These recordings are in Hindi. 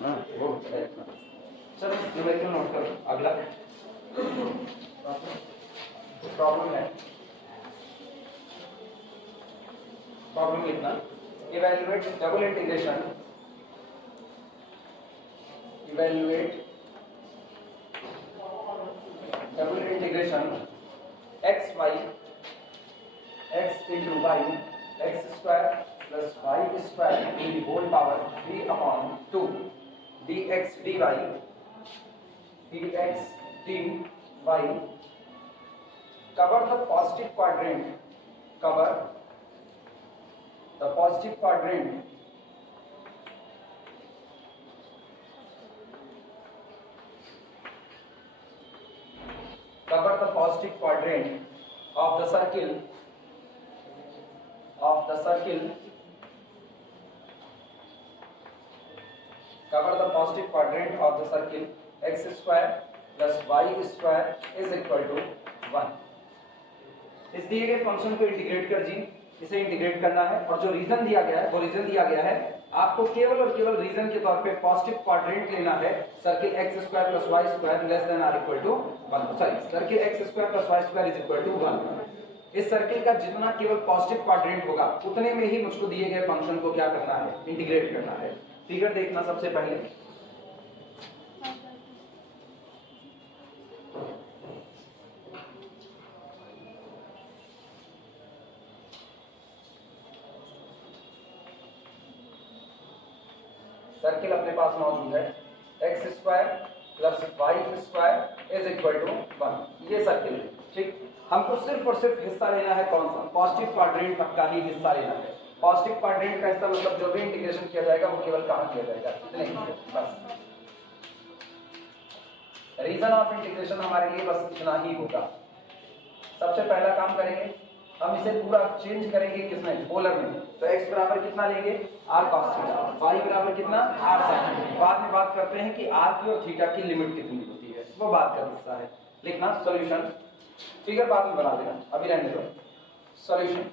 हाँ वो है। चलो न्यूमेरिकल नोट करो। अगला प्रॉब्लम है, प्रॉब्लम लिखना, evaluate double integration, evaluate double integration x y x into y x square plus y square to the whole power 3/2 dx dy dx dy cover the positive quadrant, cover the positive quadrant cover the positive quadrant of the circle cover the positive quadrant of the circle x square plus y square is equal to 1। इस दिए गए फंक्शन को इंटीग्रेट कर जी, इसे इंटीग्रेट करना है और जो रीजन दिया गया है वो रीजन दिया गया है आपको केवल और केवल रीजन के तौर पे पॉजिटिव क्वाड्रेंट लेना है circle x square plus y square less than are equal to 1, sorry circle x square plus y square is equal to 1। इस सर्किल का जितना केवल पॉजिटिव क्वाड्रेंट होगा उतने में ही मुझको दिए गए फंक्शन को क्या करना है, इंटीग्रेट करना है। फिगर देखना सबसे पहले, सर्किल अपने पास मौजूद है x square plus y square is equal to 1, ये सर्किल है। ठीक, हमको सिर्फ और सिर्फ हिस्सा लेना है कौन सा, पॉजिटिव क्वाड्रेंट तक का ही हिस्सा लेना है। पॉजिटिव क्वाड्रेंट का हिस्सा मतलब जो भी इंटीग्रेशन किया जाएगा वो केवल कहां किया जाएगा, इतने, बस रीजन ऑफ इंटीग्रेशन हमारे लिए बस इतना ही होगा। सबसे पहला काम करेंगे हम इसे पूरा चेंज करेंगे किसमें, पोलर में। तो x बराबर कितना लेंगे, r cos थीटा, y बराबर कितना, r sin। बाद में बात करते हैं कि r की और थीटा की लिमिट कितनी होती है, वो बात का हिस्सा है। लिखना सॉल्यूशन, फिगर बाद में बना देना, अभी रहने दो। सॉल्यूशन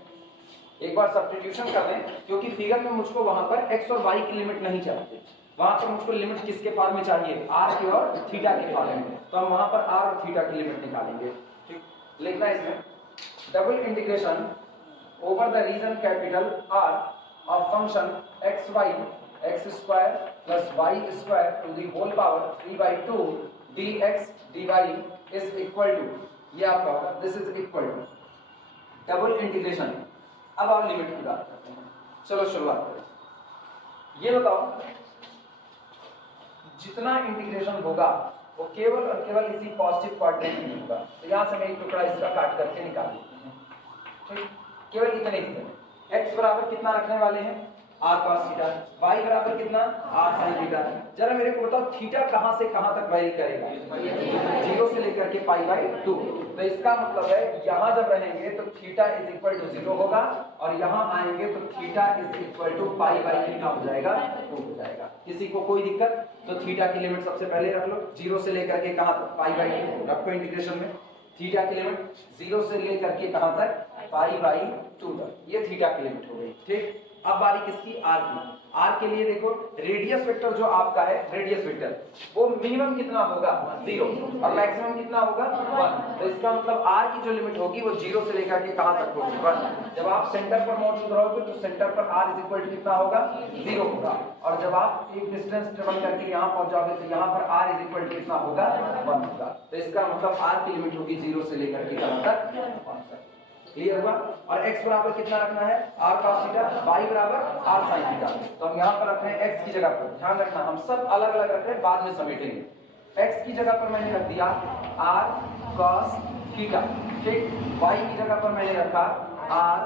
एक बार सब्स्टिट्यूशन कर लें क्योंकि फिगर में मुझको वहां पर x और y की लिमिट नहीं चाहिए, वहां पर मुझको लिमिट किसके फॉर्म में चाहिए, r की और थीटा के फॉर्म में। तो हम वहां पर r और थीटा की लिमिट निकालेंगे। ठीक, लिखना इसमें double integration over the region capital R of function x y x square plus y square to the whole power 3/2 dx dy is equal to, ये आपका होगा, this is equal to double integration. अब आप लिमिट की बात करते हैं, चलो शुरुआत करें। ये बताओ जितना इंटीग्रेशन होगा वो केवल और केवल इसी पॉजिटिव क्वाड्रेंट में होगा। तो यहां से मैं एक टुकड़ा इसका काट करके निकाल देता हूं। ठीक, केवल इतने ही। x बराबर कितना रखने वाले हैं, r cos थीटा, y बराबर कितना, r sin थीटा। जरा मेरे को बताओ थीटा कहां से कहां तक वेरी करेगा, 0 से लेकर के π/2। तो इसका मतलब है यहां जब रहेंगे तो थीटा इज इक्वल टू 0 होगा और यहां आएंगे तो थीटा इज इक्वल टू π/कितना हो जाएगा, 2 हो जाएगा। किसी को कोई दिक्कत, तो थीटा की लिमिट सबसे पहले रख लो, 0 से लेकर के कहां तक, π/2 रखो इंटीग्रेशन में। थीटा की लिमिट 0 से लेकर के कहां तक, π/2 तक, ये थीटा की लिमिट हो गई। ठीक, अब बारी किसकी, r की। r के लिए देखो रेडियस वेक्टर जो आपका है, रेडियस वेक्टर वो मिनिमम कितना होगा, 0 और मैक्सिमम कितना होगा, 1। तो इसका मतलब r की जो लिमिट होगी वो 0 से लेकर के कहां तक होगी, 1। जब आप सेंटर पर मौजूद रहोगे तो सेंटर पर r इज इक्वल टू कितना होगा, 0 होगा। और जब आप एक डिस्टेंस ट्रेवल करके यहां पहुंच जाओगे तो यहां पर r इज इक्वल टू कितना होगा, 1 होगा। तो इसका मतलब r की लिमिट होगी 0 से लेकर के कहां तक, 1 तक। क्लियर हुआ। और x बराबर कितना रखना है, r cos थीटा, y बराबर r sin थीटा। तो हम यहाँ पर रख रहे हैं x की जगह पर, ध्यान रखना हम सब अलग अलग रख रहे हैं, बाद में समेटेंगे। x की जगह पर मैंने रख दिया r cos थीटा, ठीक। y की जगह पर मैंने रखा r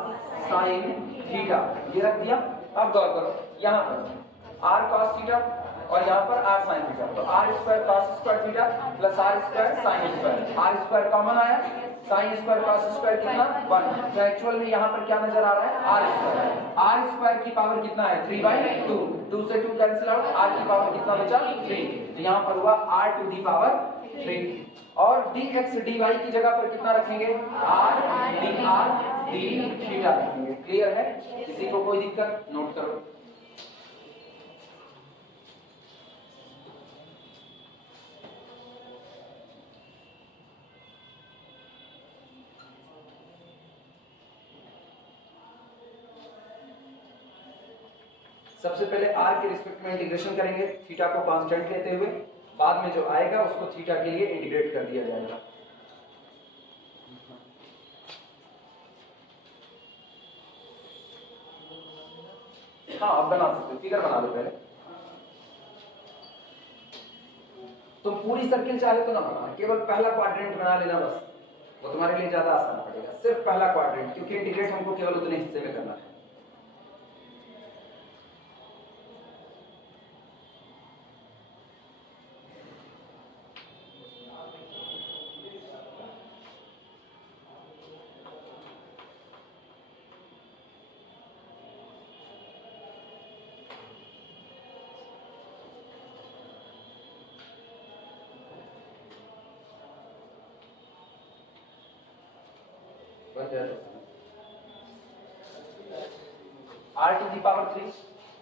sin थीटा, ये रख दिया। अब गौर करो यहाँ पर r cos थीटा और यहाँ पर r sin थीटा, तो r square cos square theta plus r square sin square, r square common आया, sin स्क्वायर cos स्क्वायर कितना, 1। तो एक्चुअल में यहाँ पर क्या नजर आ रहा है, r स्क्वायर की पावर कितना है, 3/2, 2 से 2 कैंसिल आउट, r की पावर कितना बचा, 3। तो यहाँ पर हुआ r टू दी पावर 3। और dx dy की जगह पर कितना रखेंगे, r dr d थीटा रखेंगे। क्लियर है, किसी को कोई दिक्कत, नोट करो। सबसे पहले आर के रिस्पेक्ट में इंटीग्रेशन करेंगे थीटा को कांस्टेंट लेते हुए, बाद में जो आएगा उसको थीटा के लिए इंटीग्रेट कर दिया जाएगा। हाँ अब बना सकते हो, फिगर बना लो पहले। तुम पूरी सर्किल चाहे तो ना बनाना, केवल पहला क्वाड्रेंट बना लेना बस, वो तुम्हारे लिए ज्यादा आसान पड़ेगा। सिर्फ पहला क्वाड्रेंट, क्योंकि इंटीग्रेट हमको केवल उतने हिस्से में करना है। r टू दी पावर 3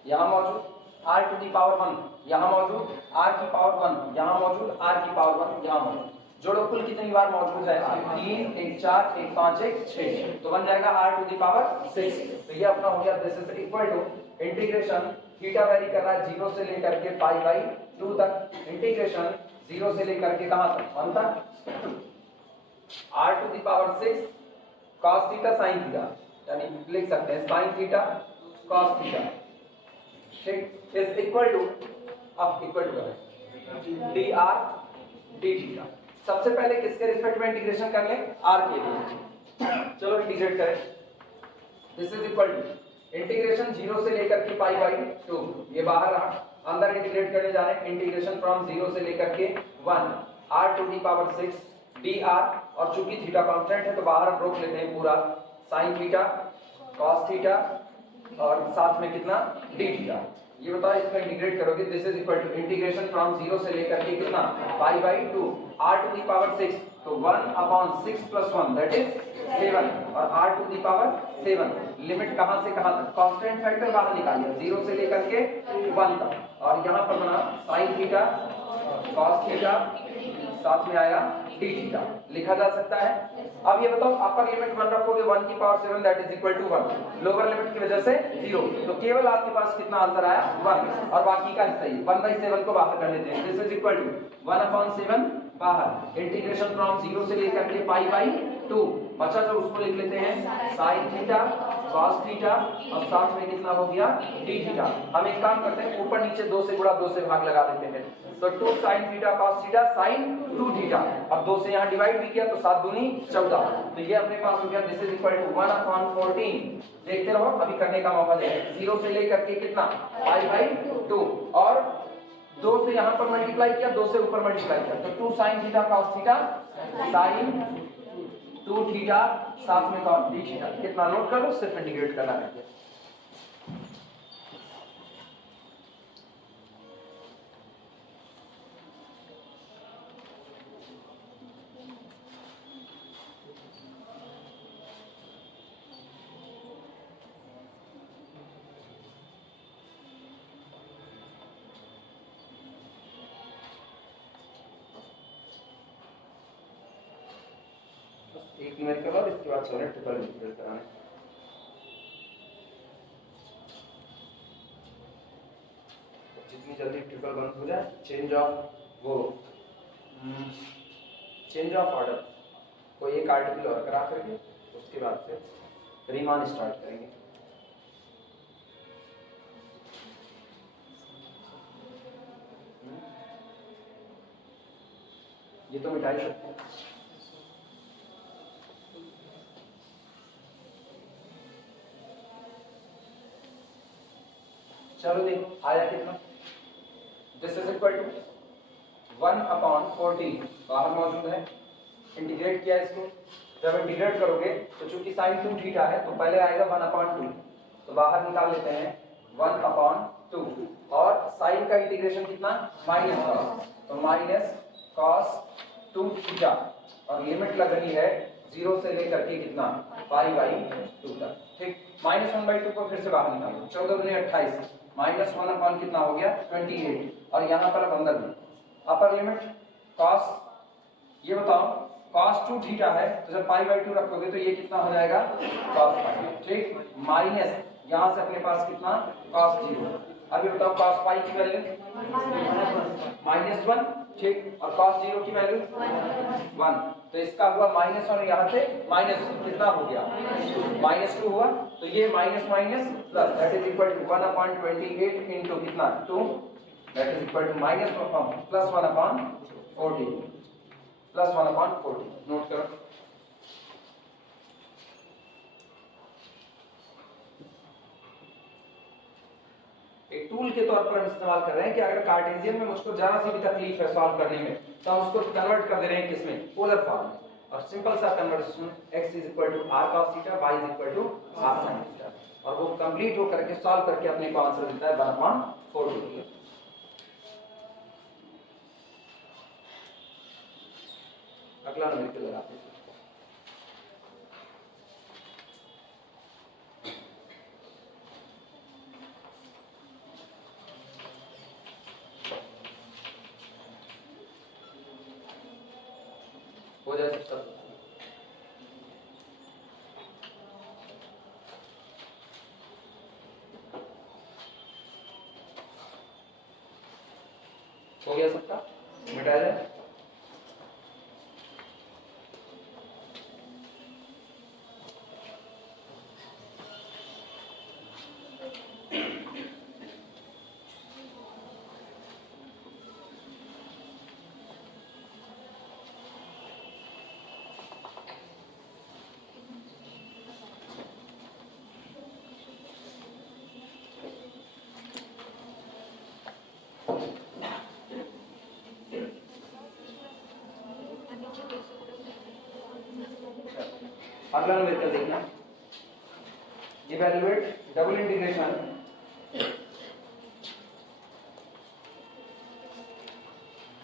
यहाँ मौजूद, r टू दी पावर 1 यहाँ मौजूद, r की पावर 1 यहाँ मौजूद, r की पावर 1 यहाँ मौजूद। जोड़ो कुल कितनी बार मौजूद है? 3, 1 4, 1 5, 1 6, तो बन जाएगा r टू दी पावर 6। तो ये अपना हो गया, this is equal to integration theta vary कर रहा है 0 से लेकर के पाई बाई 2 तक, इंटीग्रेशन 0 से लेकर के कहां तक? 1 तक, r to the power 6 cos theta sin theta, यानी लिख सकते हैं sin थीटा cos थीटा, ठीक, इज इक्वल टू, अब इक्वल टू करें dr d थीटा। सबसे पहले किसके रिस्पेक्ट में इंटीग्रेशन कर लें? r के लिए। चलो इंटीग्रेट करें, this is equal to integration 0 से लेकर के पाई बाई 2, ये बाहर रहा, अंदर इंटीग्रेट करने जा रहे हैं, इंटीग्रेशन फ्रॉम 0 से लेकर के 1 r to the power 6 dr, और चूंकि थीटा कांस्टेंट है तो बाहर हम रोक लेते हैं पूरा sin थीटा cos थीटा और साथ में कितना d थीटा। ये बताओ इसका इंटीग्रेट करोगे, this is equal to integration from 0 से लेकर के कितना pi by 2 r to the power 6, तो 1/6 + 1 दैट इज 7, और r to the power 7, limit कहां से कहां तक? कांस्टेंट फैक्टर बाहर निकालिए 0 से लेकर के 1 तक, और यहां पर बना sin थीटा cos थीटा, साथ में आया d थीटा, लिखा जा सकता है। अब ये बताओ अपर लिमिट 1 रखोगे 1 की power 7 that is equal to 1, lower limit की वजह से 0, तो केवल आपके पास कितना आंसर आया 1, और बाकी का हिस्सा ही 1/7 को बाहर कर लेते हैं, दिस इज इक्वल टू 1/7 बाहर, इंटीग्रेशन फ्रॉम 0 से लेकर के पाई बाई 2, बचा जो उसको लिख लेते हैं sin थीटा cos थीटा, और साथ में कितना हो गया d थीटा। हम एक काम करते हैं, ऊपर नीचे 2 से गुणा 2 से भाग लगा देते हैं, तो 2 sin theta cos theta sin 2 theta, अब 2 से यहाँ डिवाइड भी किया तो 7 दूनी 14, तो ये अपने पास हो गया, दिस इज इक्वल टू 1/14। देखते रहो, अभी करने का मौका देंगे, 0 से लेकर के कितना पाई बाई 2, और 2 से यहाँ पर मल्टीप्लाई किया, 2 से ऊपर मल्टीप्लाई किया, तो 2 sin theta cos theta sin 2 theta, साथ में कौन d थीटा, कितना नोट कर लो, सिर्फ इंटीग्रेट करना है। एक मिनट के बाद इसके बाद चलें ट्रिपल इंटीग्रल कराने। जितनी जल्दी ट्रिपल बंद हो जाए, चेंज ऑफ ऑर्डर कोई एक आर्टिकल और करा करके उसके बाद से रीमान स्टार्ट करेंगे। ये तो मिटा ही सकते हैं। चलो देखो आया कितना, दिस इज इक्वल टू 1/14 बाहर मौजूद है, इंटीग्रेट किया इसको, जब इंटीग्रेट करोगे तो चूंकि sin 2 थीटा है तो पहले आएगा 1/2, तो बाहर निकाल लेते हैं 1/2, और sin का इंटीग्रेशन कितना माइनस का, तो माइनस cos 2 थीटा, और लिमिट लग रही है 0 से लेकर के कितना पाई बाई 2 तक, ठीक, -1/2 को फिर से बाहर निकालो, 14 दूनी 28, -1/, कितना हो गया 28, और यहाँ पर अब अंदर में अपर लिमिट cos, ये बताओ cos 2 थीटा है, तो जब पाई बाई 2 रखोगे तो ये कितना हो जाएगा cos पाई, ठीक, माइनस यहाँ से अपने पास कितना cos 0, अभी बताओ cos पाई की वैल्यू -1, ठीक, और cos 0 की वैल्यू 1, तो इसका हुआ -1, यहाँ से माइनस कितना हो गया -2 हुआ, तो ये minus minus plus that is equal to 1/28 into कितना 2 that is equal to minus plus 1/40 plus 1/40 note करो। एक टूल के तौर पर हम इस्तेमाल कर रहे हैं कि अगर कार्टेशियन में मुझको जरा सी भी तकलीफ है सॉल्व करने में तो हम उसको कन्वर्ट कर दे रहे हैं किसमें, पोलर फॉर्म में, और सिंपल सा conversion x is equal to r cos theta y is equal to r sin theta, और वो कंप्लीट हो करके सॉल्व करके अपने को आंसर देता है 1/40। अगला नंबर लगाते हैं, हो जाए सब हो गया, सबका मिटाया जाए। अगला नंबर देखना, इवैल्यूएट डबल इंटीग्रेशन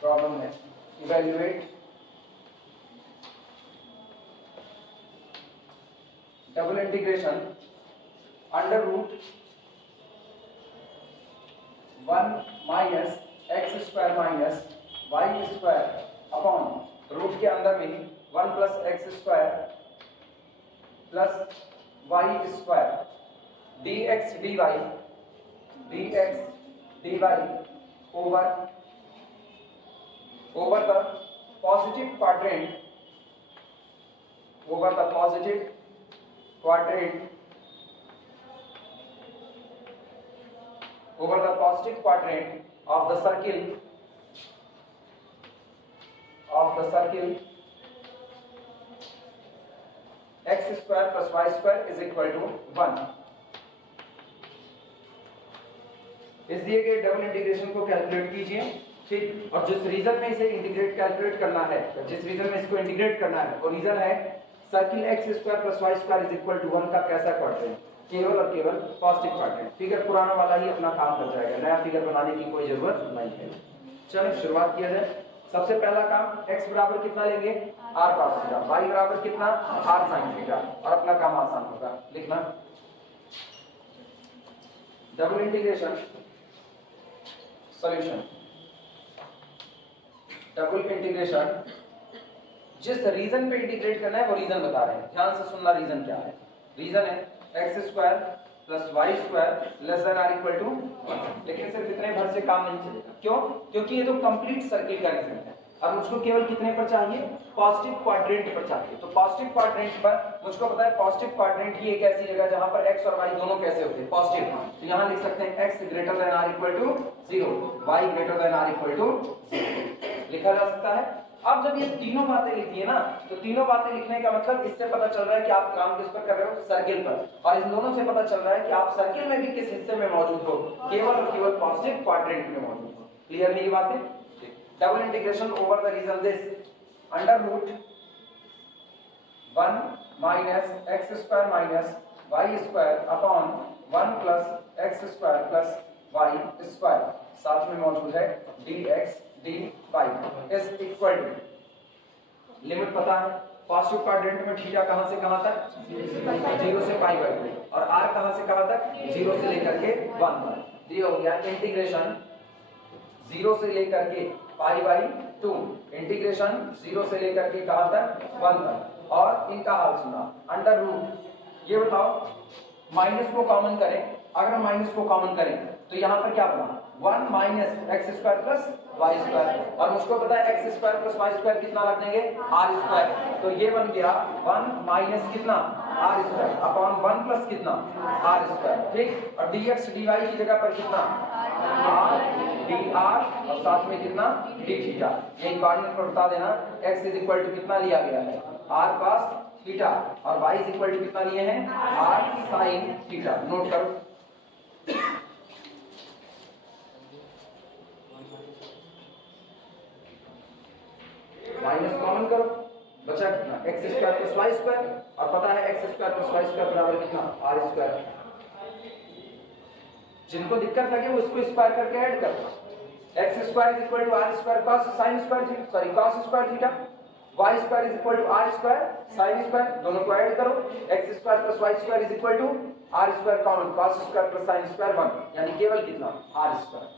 प्रॉब्लम है, evaluate double integration under root 1 minus x square minus y square upon root के अंदर में 1 plus x square plus y square dx dy over the positive quadrant of the circle x square plus y square is equal to 1। इस दिए गए डबल इंटीग्रेशन को कैलकुलेट कीजिए, ठीक, और जिस रीजन में इसे इंटीग्रेट कैलकुलेट करना है, जिस रीजन में इसको इंटीग्रेट करना है वो रीजन है circle x square plus y square is equal to 1 का कैसा क्वाड्रेंट, केवल और केवल पॉजिटिव क्वाड्रेंट। फिगर पुराना वाला ही अपना काम कर जाएगा, नया फिगर बनाने की कोई जरूरत नहीं है। चलिए शुरुआत किया जाए। सबसे पहला काम x बराबर कितना लेंगे r cos थीटा, y बराबर कितना r sin थीटा, और अपना काम आसान होगा। लिखना double integration solution, double integration जिस रीजन पे इंटीग्रेट करना है वो रीजन बता रहे हैं, ध्यान से सुनना। रीजन क्या है, रीजन है x square plus y square less than are equal to 1। लेकिन सिर्फ इतने भर से काम नहीं चलेगा, क्यों? क्योंकि ये तो कंप्लीट सर्किल का रीजन है और मुझको केवल कितने पर चाहिए, पॉजिटिव क्वाड्रेंट पर चाहिए। तो पॉजिटिव क्वाड्रेंट पर मुझको पता है पॉजिटिव क्वाड्रेंट ही एक ऐसी जगह जहां पर x और y दोनों कैसे होते हैं, पॉजिटिव। तो यहां लिख सकते हैं x greater than are equal to 0, y greater than are equal to 0 लिखा जा सकता है। अब जब ये तीनों बातें लिखी है ना, तो तीनों बातें लिखने का मतलब इससे पता चल रहा है कि आप काम किस पर कर रहे हो, सर्किल पर, और इन दोनों से पता चल रहा है कि आप सर्किल में भी किस हिस्से में मौजूद हो, केवल और केवल पॉजिटिव क्वाड्रेंट में मौजूद हो। क्लियर है ये बातें? Double integration over the region this under root 1 minus x square minus y square upon 1 plus x square plus y square, साथ में मौजूद है dx dy is equal to, limit पता है, पॉजिटिव क्वाड्रेंट में थीटा कहां से कहां तक, 0 से पाई बाई 2, और r कहां से कहां तक, 0 से लेकर के 1 तक। ये हो गया इंटीग्रेशन 0 से लेकर के पाई बाई 2, इंटीग्रेशन 0 से लेकर के कहां तक, 1 तक। और इनका हाल सुना, अंडर रूट, ये बताओ माइनस को कॉमन करें, अगर माइनस को कॉमन करें तो यहाँ पर क्या बना 1 minus x square plus y square, और मुझको पता है x square plus y square कितना रख देंगे आर स्क्वायर, तो ये बन गया 1 माइनस कितना आर स्क्वायर अपॉन 1 प्लस कितना आर स्क्वायर, ठीक। और dx dy की जगह पर कितना आर dr और साथ में कितना d थीटा, ये कोऑर्डिनेट पर बता देना। x इज इक्वल टू कितना लिया गया है r cos थीटा और y इज इक्वल टू कितना लिए हैं r sin थीटा, नोट करो। माइनस कॉमन करो, बचा कितना x square plus y square, और पता है x square plus y square बराबर कितना आर स्क्वायर। जिनको दिक्कत लगे वो इसको स्क्वायर करके ऐड करो। X square is equal to r square cos sine square sorry cos square theta, y square is equal to r square sine square, दोनों को ऐड करो। X square plus y square is equal to r square common cos square plus sine square 1, यानी केवल कितना आर स्क्वायर।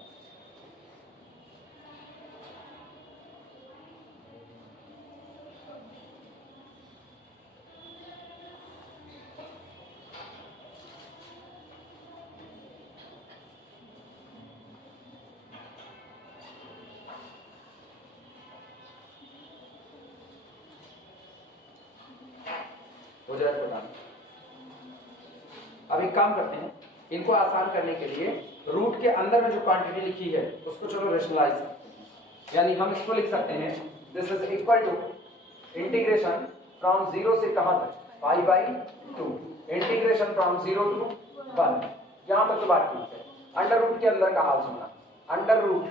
हो जाए पता नहीं। अब एक काम करते हैं, इनको आसान करने के लिए रूट के अंदर में जो क्वांटिटी लिखी है उसको चलो रेशनलाइज करते हैं, यानी हम इसको लिख सकते हैं this is equal to integration from 0 से कहां तक pi by 2 integration from 0 to 1, यहां तक तो बात ठीक है। अंडर रूट के अंदर का हाल सुनना, under root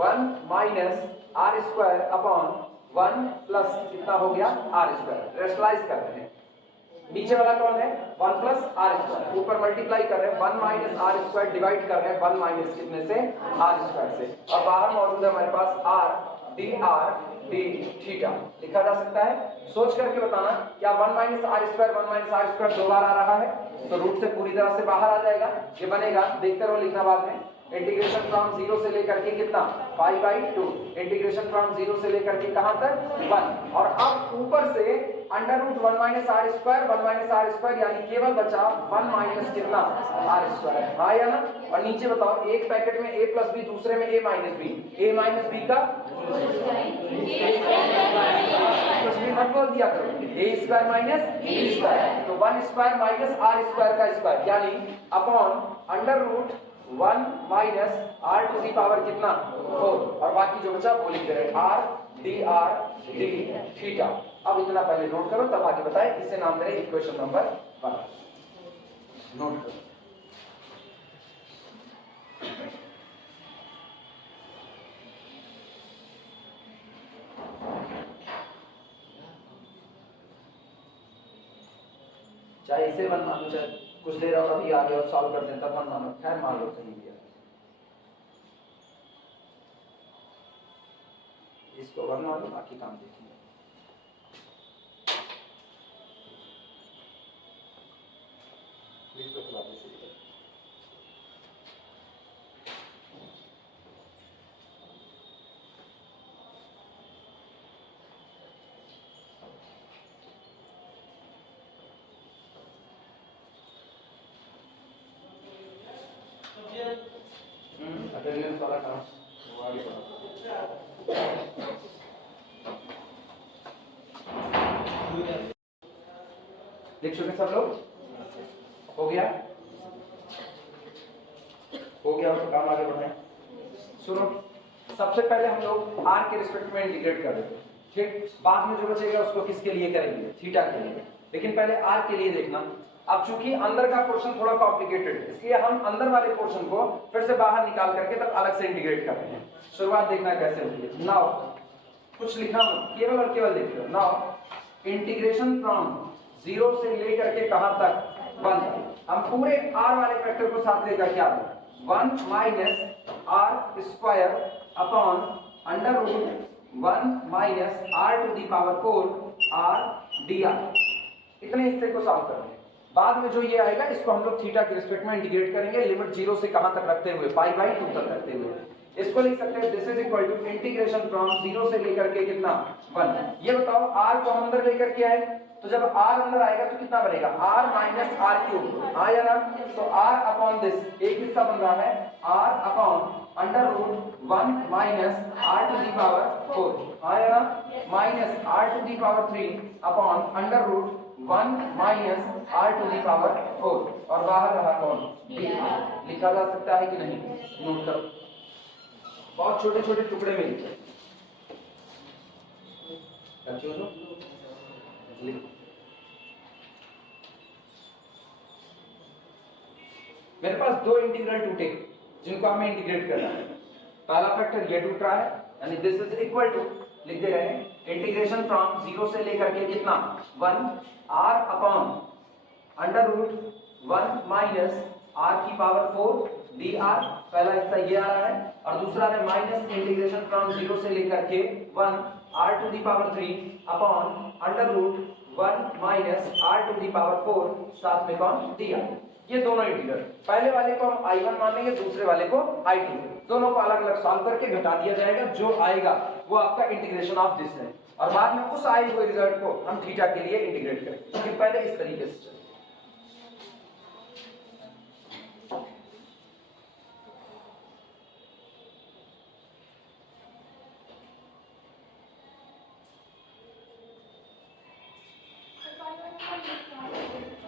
1 minus r square upon 1 plus कितना हो गया आर स्क्वायर, रेशनलाइज कर रहे हैं। नीचे वाला कौन है 1 प्लस आर स्क्वायर, ऊपर मल्टीप्लाई कर रहे हैं 1 माइनस आर स्क्वायर डिवाइड कर रहे हैं 1 माइनस कितने से आर स्क्वायर से, और बाहर मौजूद है हमारे पास आर डी थीटा लिखा जा सकता है। सोच करके बताना क्या 1 माइनस आर स्क्वायर दो बार आ रहा है, तो रूट से पूरी तरह से बाहर आ जाएगा, ये बनेगा देखते रहो लिखना बाद में। इंटीग्रेशन फ्रॉम 0 से लेकर के कितना पाई बाई 2 इंटीग्रेशन फ्रॉम 0 से लेकर के कहां तक 1, और अब ऊपर से under root 1 minus r square यानी केवल बचा 1 माइनस कितना आर स्क्वायर, हाँ या ना। और नीचे बताओ एक पैकेट में a प्लस बी, दूसरे में a माइनस बी का प्लस बी मत बोल दिया करो, a स्क्वायर माइनस b स्क्वायर, तो 1 स्क्वायर माइनस आर स्क्वायर का स्क्वायर यानी upon under root 1 minus r to the power कितना 4, और बाकी जो बचा वो लिख दे रहे आर डी थीटा। अब इतना पहले नोट करो तब आगे बताएं, इसे नाम दे रहे इक्वेशन नंबर 1, नोट करो। चाहे इसे वन मान लो, चाहे कुछ देर और अभी आगे और सॉल्व कर दें तब वन मानो, खैर मान लो कहीं भी इसको वन मान लो, बाकी काम देखिए। इसको चला दो शुरू करें। अटेंडेंस वाला काम वो आगे बढ़ा। लिख चुके सब लोग? हो गया तो काम आगे बढ़ाएं। सुनो, सबसे पहले हम लोग r के रिस्पेक्ट में इंटीग्रेट कर देते हैं, ठीक। बाद में जो बचेगा उसको किसके लिए करेंगे थीटा के लिए, लेकिन पहले r के लिए देखना। अब चूंकि अंदर का पोर्शन थोड़ा कॉम्प्लिकेटेड है, इसलिए हम अंदर वाले पोर्शन को फिर से बाहर निकाल करके तब अलग से इंटीग्रेट कर रहे हैं। शुरुआत देखना कैसे होती है। नाउ कुछ लिखा केवल और केवल देख लो। नाउ इंटीग्रेशन फ्रॉम 0 से लेकर के कहां तक 1 तक, हम पूरे r वाले फैक्टर को साथ लेकर के आ रहे हैं 1 minus r square upon under root 1 minus r to the power 4 r d r, इतने हिस्से को सॉल्व करेंगे। बाद में जो ये आएगा इसको हम लोग थीटा के रिस्पेक्ट में इंटीग्रेट करेंगे, लिमिट 0 से कहां तक रखते हुए पाई बाई 2 तक रखते हुए। इसको लिख सकते हैं this is equal to integration from 0 से लेकर के कितना 1। ये बताओ r को हम अंदर लेकर के आए तो जब r अंदर आएगा तो कितना बनेगा r माइनस आर क्यूब, आया ना। तो r अपॉन दिस एक हिस्सा बन रहा है r upon under root 1 minus r to the power 4, आया ना, minus r to the power 3 upon under root 1 minus r to the power 4, और बाहर रहा कौन, लिखा जा सकता है कि नहीं, नोट करो, बहुत छोटे छोटे टुकड़े में लिखो, मेरे पास दो इंटीग्रल टूटे जिनको हमें इंटीग्रेट करना है। पहला फैक्टर ये टूट रहा है यानी दिस इज इक्वल टू, लिख दे रहे हैं इंटीग्रेशन फ्रॉम 0 से लेकर के कितना 1 r upon under root 1 minus r की पावर 4 dr, पहला हिस्सा ये आ रहा है, और दूसरा है माइनस इंटीग्रेशन फ्रॉम 0 से लेकर के 1 r to the power 3 upon under root 1 minus r to the power 4, साथ में कौन dr। ये दोनों इंटीग्रल, पहले वाले को हम I1 मान लेंगे, दूसरे वाले को I2, दोनों को अलग अलग सॉल्व करके घटा दिया जाएगा, जो आएगा वो आपका इंटीग्रेशन ऑफ दिस है, और बाद में उस आए हुए रिजल्ट को हम थीटा के लिए इंटीग्रेट करेंगे। तो पहले इस तरीके से चलें।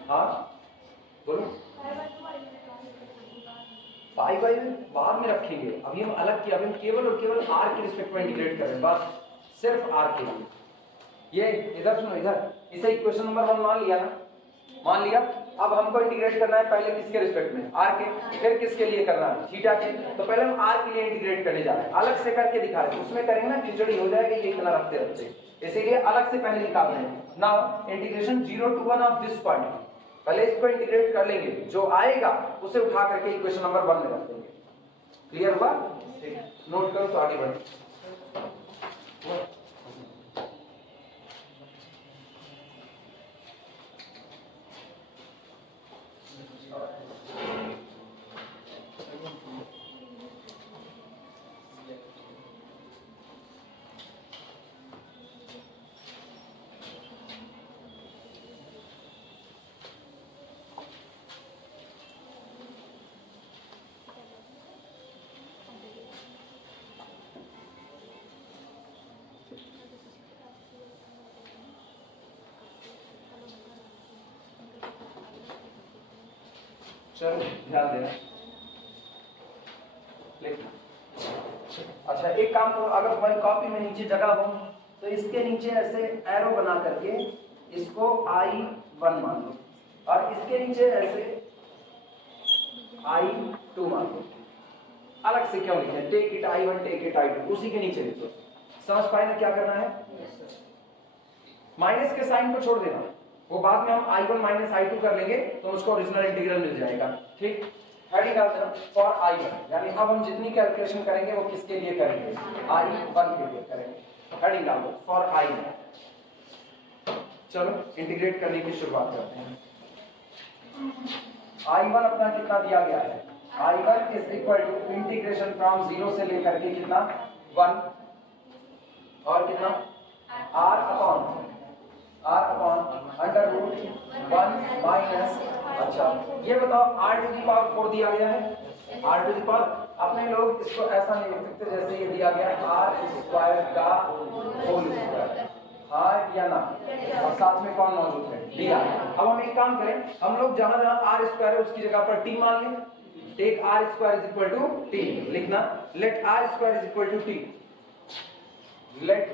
हाँ बोलो, पाई बाई बाद में रखेंगे, अभी हम अलग किया, अभी हम केवल और केवल r के रिस्पेक्ट में इंटीग्रेट कर रहे हैं, बस सिर्फ r के लिए। ये इधर सुनो, इधर इसे इक्वेशन नंबर 1 मान लिया ना, मान लिया। अब हमको इंटीग्रेट करना है पहले किसके रिस्पेक्ट में, r के, फिर किसके लिए करना है, थीटा के। तो पहले हम r के लिए इंटीग्रेट करने जा रहे हैं, अलग से करके दिखा रहे हैं, उसमें करेंगे ना खिचड़ी हो जाएगी ये इतना रखते रखते, इसीलिए अलग से पहले निकाल रहे हैं। Now integration 0 to 1 of this point, पहले इसको इंटीग्रेट कर लेंगे, जो आएगा उसे उठा करके इक्वेशन नंबर 1 में रख देंगे। क्लियर हुआ, नोट करो तो आगे बढ़े। चलो ध्यान देना, अच्छा एक काम करो, अगर तुम्हारी कॉपी में नीचे जगह हो तो इसके नीचे ऐसे एरो बना करके इसको I1 मान लो, और इसके नीचे ऐसे I2 मान लो। अलग से क्यों लिखे, take it I1 take it I2, उसी के नीचे लिखो। समझ पाए ना क्या करना है, माइनस के साइन को छोड़ देना, वो बाद में हम I1 माइनस I2 कर लेंगे तो उसको ओरिजिनल इंटीग्रल मिल जाएगा। ठीक, हेडिंग डाल देना फॉर I1, यानी अब हम जितनी कैलकुलेशन करेंगे वो किसके लिए करेंगे, I1 के लिए करेंगे। हेडिंग डाल दो फॉर I1। चलो इंटीग्रेट करने की शुरुआत करते हैं। I1 अपना कितना दिया गया है, I1 is equal to integration from 0 से लेकर के कितना 1 और कितना r upon under root 1 minus, अच्छा ये बताओ r टू दी पावर 4 दिया गया है, r टू दी पावर, अपने लोग इसको ऐसा नहीं लिख सकते जैसे ये दिया गया है r स्क्वायर का होल स्क्वायर, हाँ या ना, और साथ में कौन मौजूद है, दिया। अब हम एक काम करें, हम लोग जहां जहां r स्क्वायर है उसकी जगह पर t मान लें, take r square is equal to t, लिखना let r square is equal to t, let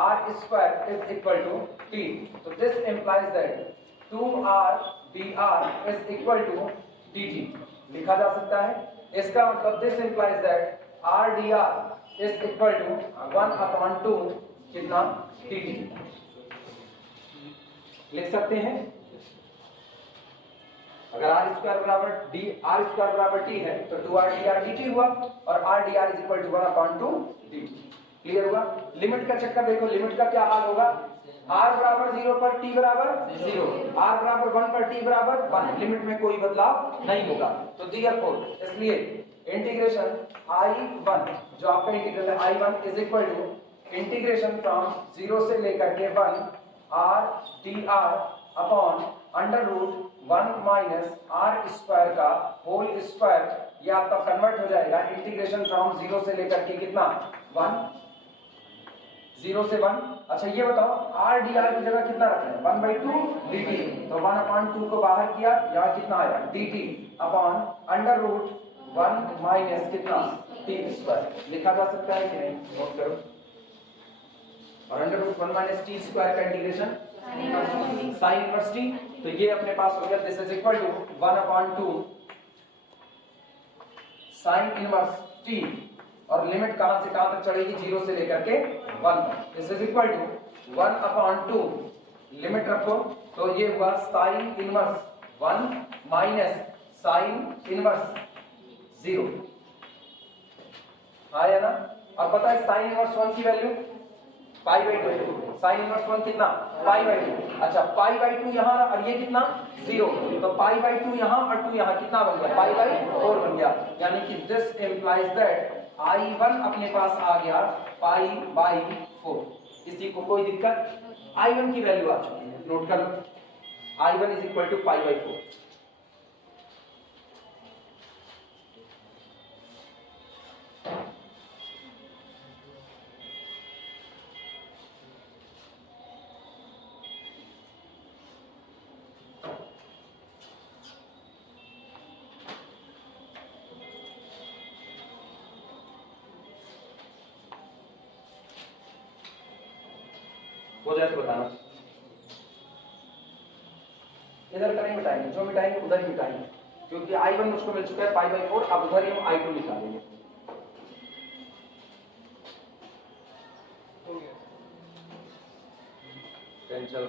r square is equal to t, so this implies that 2r dr is equal to dt, लिखा जा सकता है। इसका मतलब this implies that r dr is equal to 1/2 कितना dt, लिख सकते हैं। अगर r स्क्वायर बराबर t है तो 2r dr dt हुआ, और r dr is equal to 1/2 dt। Clear हुआ। लिमिट का चक्कर देखो, लिमिट का क्या हाल होगा, r बराबर 0 पर t बराबर 0, r बराबर 1 पर t बराबर 1, लिमिट में कोई बदलाव नहीं होगा। तो therefore इसलिए इंटीग्रेशन I1 जो आपका इंटीग्रल है I1 is equal to integration from 0 से लेकर के 1 r d r upon under root 1 minus r square का होल स्क्वायर, ये आपका कन्वर्ट हो जाएगा इंटीग्रेशन फ्रॉम 0 से लेकर के कितना 1, 0 से 1। अच्छा ये बताओ आर डी आर की जगह कितना रखना है 1/2 डी टी, तो 1/2 को बाहर किया, यहाँ कितना आया d t upon under root 1 minus कितना टी स्क्वायर, लिखा जा सकता है कि नहीं, नोट करो। और under root 1 minus t square का इंटीग्रेशन साइन इनवर्स टी, तो ये अपने पास हो गया this is equal to 1/2 sine inverse t, और लिमिट कहां से कहां तक चढ़ेगी 0 से लेकर के 1 तक, this is equal to 1/2 limit रखो, तो ये हुआ sine inverse 1 minus sine inverse 0 आया ना। अब पता है साइन इनवर्स 1 की वैल्यू π/2, साइन इनवर्स 1 कितना π/2। अच्छा π/2 यहाँ और ये कितना 0, तो π/2 यहाँ और 2 यहाँ कितना बन गया π/4 बन गया, यानी कि दिस इंप्लाइज दैट I1 अपने पास आ गया π/4। किसी को कोई दिक्कत, I1 की वैल्यू आ चुकी है, नोट कर लो I1 इज इक्वल टू π/4। हो जाए तो बताना, इधर का नहीं मिटाएंगे, जो मिटाएंगे उधर ही मिटाएंगे, क्योंकि I1 मुझको मिल चुका है π/4, अब उधर ही हम I2 निकालेंगे। चलो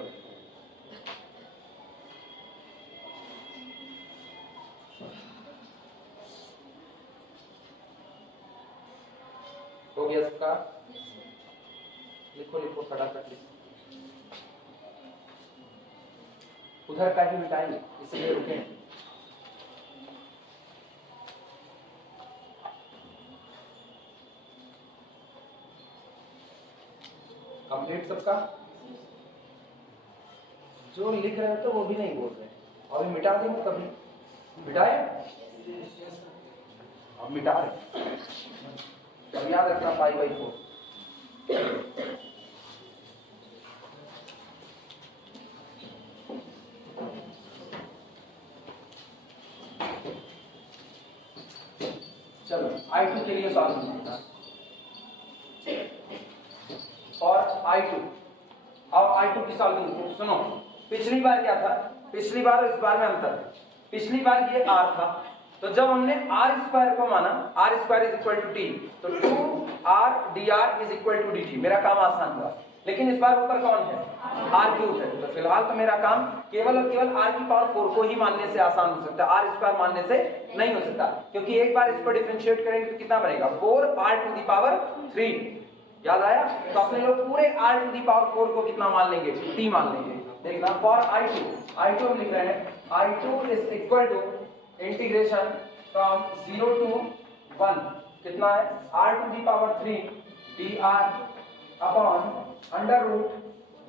हो गया सबका, लिखो लिखो फटाफट लिखो, उधर का ही मिटाएंगे इसलिए रुके। कंप्लीट सबका, जो लिख रहे हो तो वो भी नहीं बोल रहे, अभी मिटा देंगे कभी, मिटाए अब मिटा रहे, अब याद रखना π/4। चलो I2 के लिए सॉल्व करना, और I2, अब I2 की सॉल्विंग सुनो, पिछली बार क्या था, पिछली बार और इस बार में अंतर, पिछली बार ये R था, तो जब हमने R² को माना, R² is equal to T, तो 2R dr is equal to dt, मेरा काम आसान हुआ। लेकिन इस बार ऊपर कौन है R³ है, तो फिलहाल तो मेरा काम केवल और केवल R⁴ को ही मानने से आसान हो सकता है, R² मानने से नहीं हो सकता, क्योंकि एक बार इसको डिफरेंशिएट करेंगे तो कितना बनेगा 4R⁴। याद आया, तो अपने लोग पूरे R⁴ को कितना मान लेंगे T मान लेंगे। देखना फॉर I2 हम लिख रहे हैं I2 is equal to integration from 0 to 1 कितना है R⁴ dr upon under root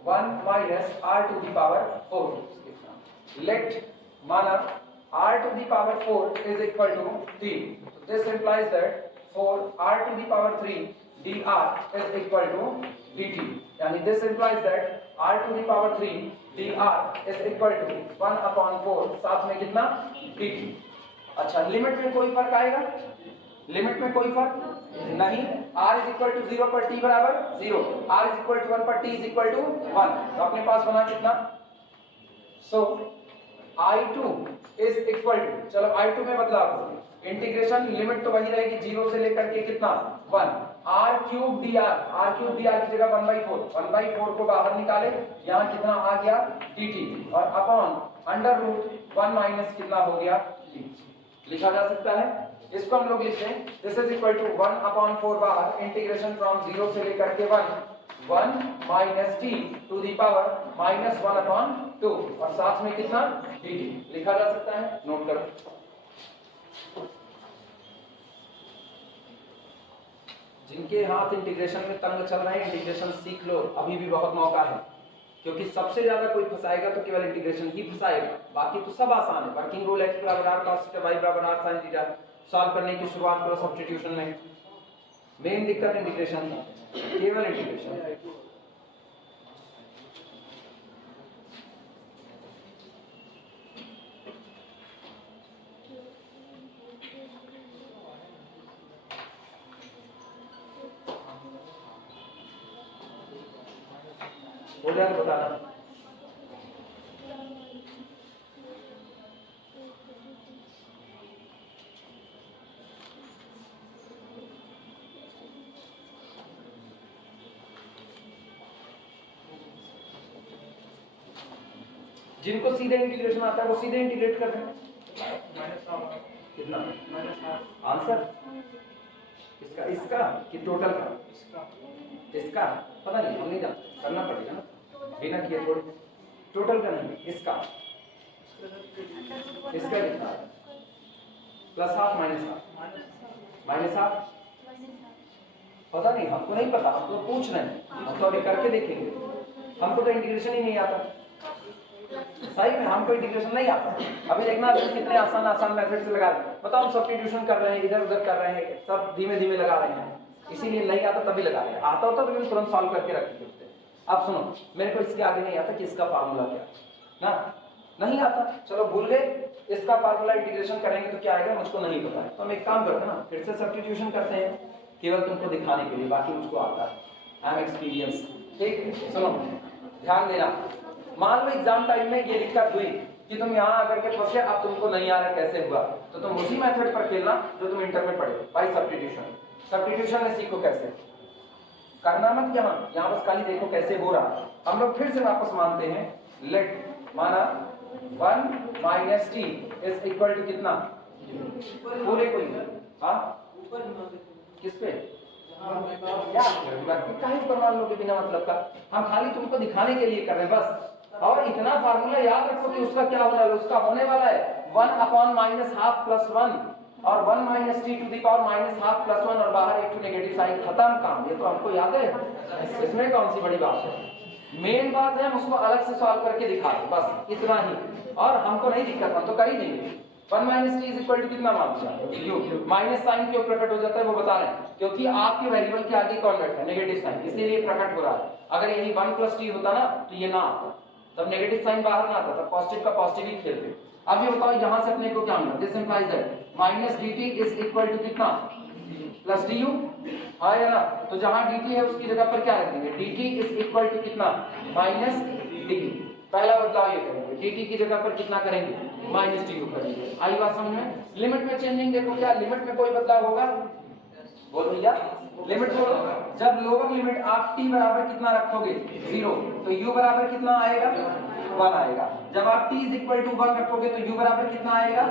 1 minus R⁴। Let माना R⁴ is equal to T. This implies that for R⁴ dr is equal to dt. यानी this implies that R⁴ dr is equal to 1/4 साथ में कितना dt। अच्छा लिमिट में कोई फर्क आएगा, लिमिट में कोई फर्क नहीं, r is equal to 0 पर t बराबर 0, r is equal to 1 पर t is equal to 1, तो अपने पास बना कितना, so I2 is equal to, चलो I2 में बदलाव, इंटीग्रेशन लिमिट तो वही रहेगी 0 से लेकर के कितना 1, r³ dr की जगह 1/4 को बाहर निकाले, यहाँ कितना आ गया dt, और अपॉन अंडर रूट 1 माइनस कितना हो गया t, लिखा जा सकता है। इसको हम लोग लिखते हैं दिस इज इक्वल टू 1/4 बाहर इंटीग्रेशन फ्रॉम 0 से लेकर के 1 minus t to the power -1/2, और साथ में कितना dt लिखा जा सकता है, नोट करो। जिनके हाथ इंटीग्रेशन में तंग चल रहे हैं इंटीग्रेशन सीख लो, अभी भी बहुत मौका है, क्योंकि सबसे ज्यादा कोई फंसाएगा तो केवल इंटीग्रेशन ही फंसाएगा, बाकी तो सब आसान है। वर्किंग रूल x बराबर r cos थीटा y बराबर r sin थीटा सॉल्व करने की शुरुआत करो सब्स्टिट्यूशन में। मेन दिक्कत इंटीग्रेशन की, केवल इंटीग्रेशन। हो जाए तो बताना। जिनको सीधे इंटीग्रेशन आता है वो सीधे इंटीग्रेट कर रहे हैं। कितना आंसर इसका, इसका कि टोटल का? इसका पता नहीं, हम नहीं जानते, करना पड़ेगा ना बिना किए थोड़ी। टोटल का नहीं, इसका कितना? Plus half minus half? Minus half पता नहीं, हमको नहीं पता, हम तो पूछ रहे हैं, हम तो अभी करके देखेंगे। हमको तो इंटीग्रेशन ही नहीं आता, सही में हमको इंटीग्रेशन नहीं आता। अभी देखना अभी कितने आसान आसान मेथड से लगा रहे हैं। बताओ, सब्स्टिट्यूशन कर रहे हैं, इधर उधर कर रहे हैं, सब धीमे धीमे लगा रहे हैं, इसीलिए नहीं आता तभी लगा रहे हैं। आता होता तो तुरंत सॉल्व करके रख देते। अब सुनो, मेरे को इसके आगे नहीं आता कि इसका फार्मूला क्या ना, नहीं आता, चलो भूल गए। इसका फार्मूला इंटीग्रेशन करेंगे तो क्या आएगा मुझको नहीं पता है, तो हम एक काम करते हैं ना, फिर से सब्स्टिट्यूशन करते हैं केवल तुमको दिखाने के लिए, बाकी मुझको आता है, आई एम एक्सपीरियंस। ठीक, सुनो ध्यान देना। मान लो एग्जाम टाइम में ये दिक्कत हुई कि तुम यहाँ आकर के फंसे, अब तुमको नहीं आ रहा कैसे हुआ, तो तुम उसी मेथड पर खेलना जो तुम इंटर में पढ़े बाय सब्स्टिट्यूशन। सब्स्टिट्यूशन में सीखो कैसे करना, मत यहाँ बस खाली देखो कैसे हो रहा है। हम लोग फिर से वापस मानते हैं, लेट माना 1 minus t is equal to कितना, पूरे को ही, हाँ किस पे क्या ऊपर मान लोगे बिना मतलब का, हम खाली तुमको दिखाने के लिए कर रहे हैं बस। और इतना फार्मूला याद रखो कि उसका क्या होने वाला है, उसका होने वाला है 1 अपॉन माइनस हाफ प्लस 1 और 1 minus t to the power minus half plus 1 और बाहर एक नेगेटिव साइन, खत्म काम। ये तो हमको याद है, इसमें कौन सी बड़ी बात है। मेन बात है हम उसको अलग से सॉल्व करके दिखा दो, बस इतना ही। और हमको नहीं दिक्कत, हम तो कर ही देंगे। 1 minus t is equal to कितना मान लिया, माइनस साइन क्यों प्रकट हो जाता है वो बता रहे हैं, क्योंकि आपके वेरिएबल के आगे कॉन्वर्ट है नेगेटिव साइन, इसीलिए प्रकट हो रहा है। अगर यही 1 प्लस टी होता ना तो ये ना आता, तब नेगेटिव साइन बाहर ना आता, तब पॉजिटिव का पॉजिटिव ही खेलते। अब ये बताओ यहाँ से अपने को क्या मिला, this implies that minus dt is equal to कितना, प्लस du, हाँ या ना। तो जहाँ dt है उसकी जगह पर क्या रखेंगे, dt इज इक्वल टू कितना, माइनस du। पहला बदलाव ये करेंगे, dt की जगह पर कितना करेंगे, माइनस du करेंगे। आई बात समझ में। लिमिट में चेंजिंग देखो, क्या लिमिट में कोई बदलाव होगा, बोल भैया लिमिट बोलो। जब लोअर लिमिट आप t बराबर कितना रखोगे 0, तो u बराबर कितना आएगा 1 आएगा। जब आप t इज इक्वल टू 1 रखोगे तो u बराबर कितना आएगा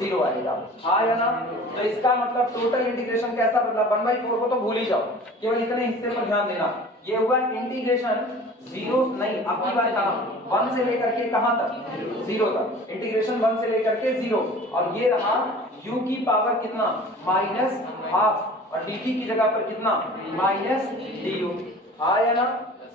0 आएगा, हाँ या ना। तो इसका मतलब टोटल इंटीग्रेशन कैसा बदला, 1/4 को तो भूल ही जाओ, केवल इतने हिस्से पर ध्यान देना। ये हुआ इंटीग्रेशन 0 नहीं, अब की बात कहां, 1 से लेकर के कहां तक 0 तक, इंटीग्रेशन 1 से लेकर के 0। और ये रहा u की पावर कितना माइनस हाफ और dt की जगह पर कितना माइनस du, हाँ या ना।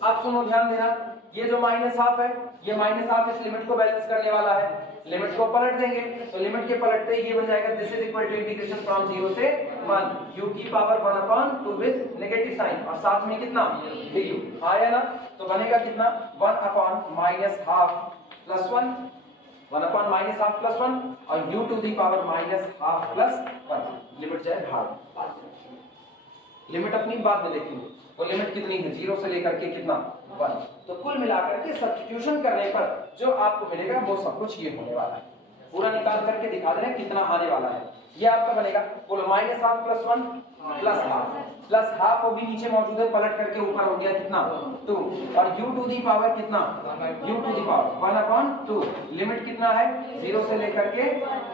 अब सुनो ध्यान देना, ये जो माइनस हाफ है, ये माइनस हाफ इस लिमिट को बैलेंस करने वाला है। लिमिट को पलट देंगे तो लिमिट के पलटते ही ये बन जाएगा, this is equal to integration from 0 से 1 u की पावर 1/2 विद नेगेटिव साइन और साथ में कितना du, हाँ या ना। तो बनेगा कितना 1/- minus half plus 1, 1/- minus half plus 1 और u to the power minus half plus 1। Limit चाहे भाग, लिमिट अपनी बाद में देखेंगे। तो लिमिट कितनी है 0 से लेकर के कितना 1। तो कुल मिलाकर के सब्स्टिट्यूशन करने पर जो आपको मिलेगा वो सब कुछ ये होने वाला है। पूरा निकाल करके दिखा दे रहे हैं कितना आने वाला है। ये आपका बनेगा, बोलो minus half plus 1 plus half, plus half वो भी नीचे मौजूद है, पलट करके ऊपर हो गया कितना 2 और u टू दी पावर कितना u to the power 1/2। Limit कितना है 0 से लेकर के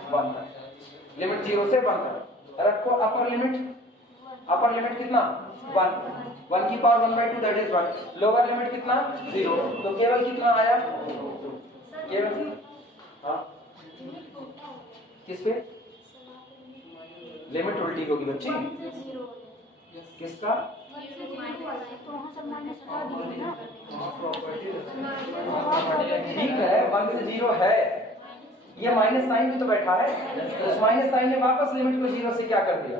1 तक, लिमिट 0 से 1 तक रखो। अपर लिमिट कितना 1 की power 1/2 that is 1। Lower limit कितना 0, तो केवल कितना आया, केवल हाँ किस पे, लिमिट उल्टी होगी बच्ची, किसका ठीक है, 1 से 0 है, ये माइनस साइन भी तो बैठा है, तो उस माइनस साइन ने वापस लिमिट को 0 से क्या कर दिया,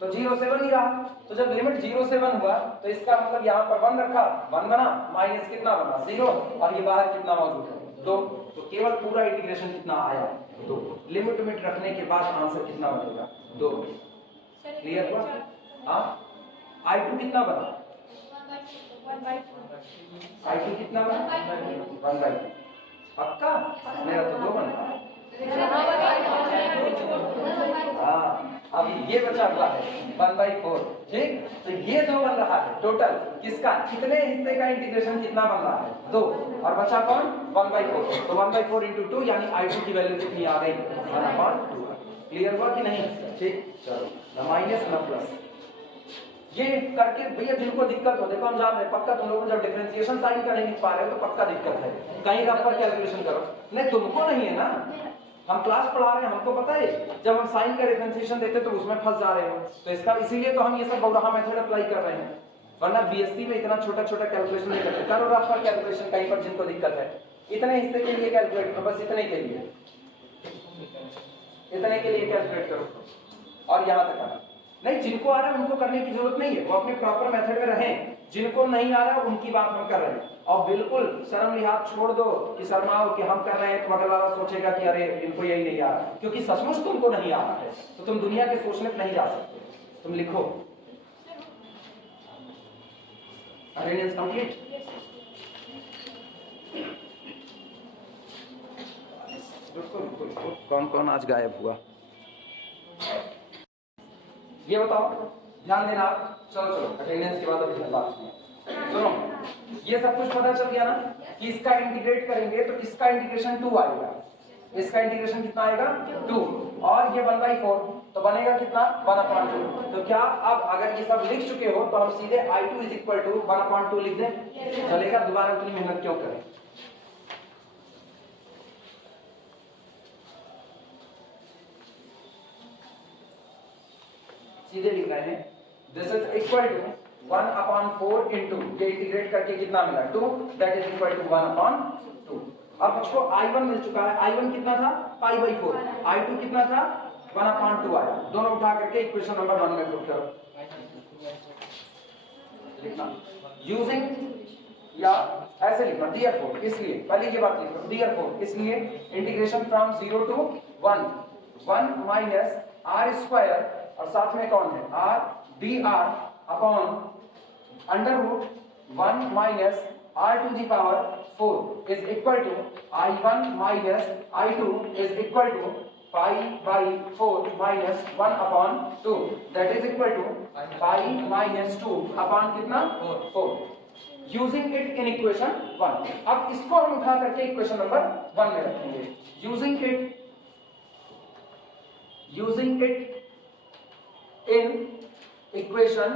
तो 0 से 1 ही रहा। तो जब लिमिट 0 से 1 हुआ तो इसका मतलब यहाँ पर 1 रखा, 1 बना, माइनस कितना बना 0, और ये बाहर कितना मौजूद है 2, तो केवल पूरा इंटीग्रेशन कितना आया 2। लिमिट लिमिट रखने के बाद आंसर कितना बनेगा 2। क्लियर हुआ? हाँ, I2 कितना बना, I2 कितना बना 1/2, पक्का मेरा तो 2 बन रहा है। हाँ, अब ये बचा हुआ है 1/4, ठीक, तो ये 2 बन रहा है टोटल, किसका, कितने हिस्से का इंटीग्रेशन कितना बन रहा है 2, और बचा कौन 1/4, तो 1/4 × 2 यानी I2 की वैल्यू कितनी आ गई 1/2। क्लियर हुआ कि नहीं? ठीक, चलो न माइनस न प्लस ये करके भैया जिनको दिक्कत हो, देखो हम जान रहे हैं पक्का तुम लोगों जब डिफरेंशिएशन साइन का नहीं लिख पा रहे हो तो पक्का दिक्कत है, कहीं रफ पर कैलकुलेशन करो, नहीं तुमको नहीं है ना, हम क्लास पढ़ा रहे हैं, हमको पता है जब हम साइन का डिफरेंशिएशन देते तो उसमें फंस जा रहे हो, तो इसका इसीलिए तो हम ये सब बहुराहा मेथड अप्लाई कर रहे हैं, वरना बीएससी में इतना छोटा छोटा कैलकुलेशन नहीं करते। करो रफ पर कैलकुलेशन कहीं पर जिनको दिक्कत है, इतने हिस्से के लिए कैलकुलेट करो, बस इतने के लिए, इतने के लिए कैलकुलेट करो और यहाँ तक आना। नहीं, जिनको आ रहा है उनको करने की जरूरत नहीं है, वो अपने प्रॉपर मेथड में रहें, जिनको नहीं आ रहा उनकी बात हम कर रहे हैं। और बिल्कुल शर्म लिहाज छोड़ दो कि शर्माओ कि हम कर रहे हैं तो अगला वाला सोचेगा कि अरे इनको यही नहीं आ रहा, क्योंकि सचमुच तुमको नहीं आ रहा है तो तुम दुनिया के सोचने पर नहीं जा सकते। तुम लिखो अटेंडेंस कंप्लीट। कौन कौन आज गायब हुआ ये बताओ, ध्यान देना। चलो चलो अटेंडेंस के बाद अभी बात सुनो, ये सब कुछ पता चल गया ना कि इसका इंटीग्रेट करेंगे तो इसका इंटीग्रेशन 2 आएगा, इसका इंटीग्रेशन कितना आएगा 2, और ये 1/4 तो बनेगा कितना 1/2। तो क्या अब अगर ये सब लिख चुके हो तो हम सीधे I2 = 1/2 लिख दें, चलेगा? दोबारा उतनी मेहनत क्यों करें? सीधे लिख रहे हैं, this is equal to 1/4 into ये इंटीग्रेट करके कितना मिला 2, दैट इज इक्वल टू 1/2। अब मुझको I1 मिल चुका है, I1 कितना था π/4, I2 कितना था 1/2 आया, दोनों उठा करके इक्वेशन नंबर 1 में पुट करो। लिखना यूजिंग या ऐसे लिखना therefore, इसलिए पहले ये बात लिखो therefore, इसलिए integration from 0 to 1 minus r² और साथ में कौन है r dr upon √1 minus r⁴ is equal to I1 minus I2 is equal to π/4 minus 1/2, that is equal to π-2 upon कितना 4, यूजिंग इट इन इक्वेशन 1। अब इसको हम उठा करके इक्वेशन नंबर 1 में रखेंगे, using it in equation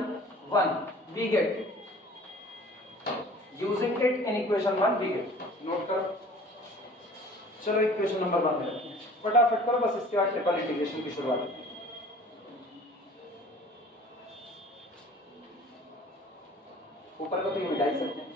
1 we get, using it in equation 1 we get, note करो। चलो इक्वेशन नंबर 1 में रखते हैं, फटाफट करो बस, इसके बाद ट्रिपल इंटीग्रेशन की शुरुआत। ऊपर को तो ये मिटा ही सकते हैं।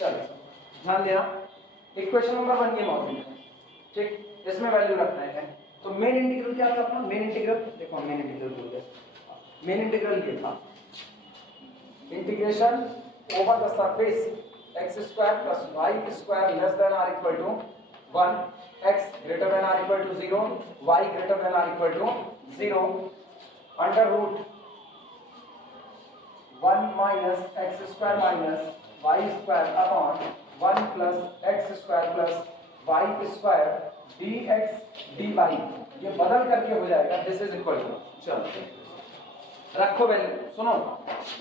चलो ध्यान देना, इक्वेशन नंबर 1 ये मौजूद है, ठीक, इसमें वैल्यू रखना है। तो मेन इंटीग्रल क्या था अपना, मेन इंटीग्रल देखो, मेन इंटीग्रल बोल गया, मेन इंटीग्रल ये था integration over the surface x² + y² less than r equal to 1, x greater than r equal to 0, y greater than r equal to 0, √1 minus x² minus y² upon 1 plus x² plus y² dx dy, ये बदल करके हो जाएगा दिस इज इक्वल टू, चलो रखो वैल्यू। सुनो,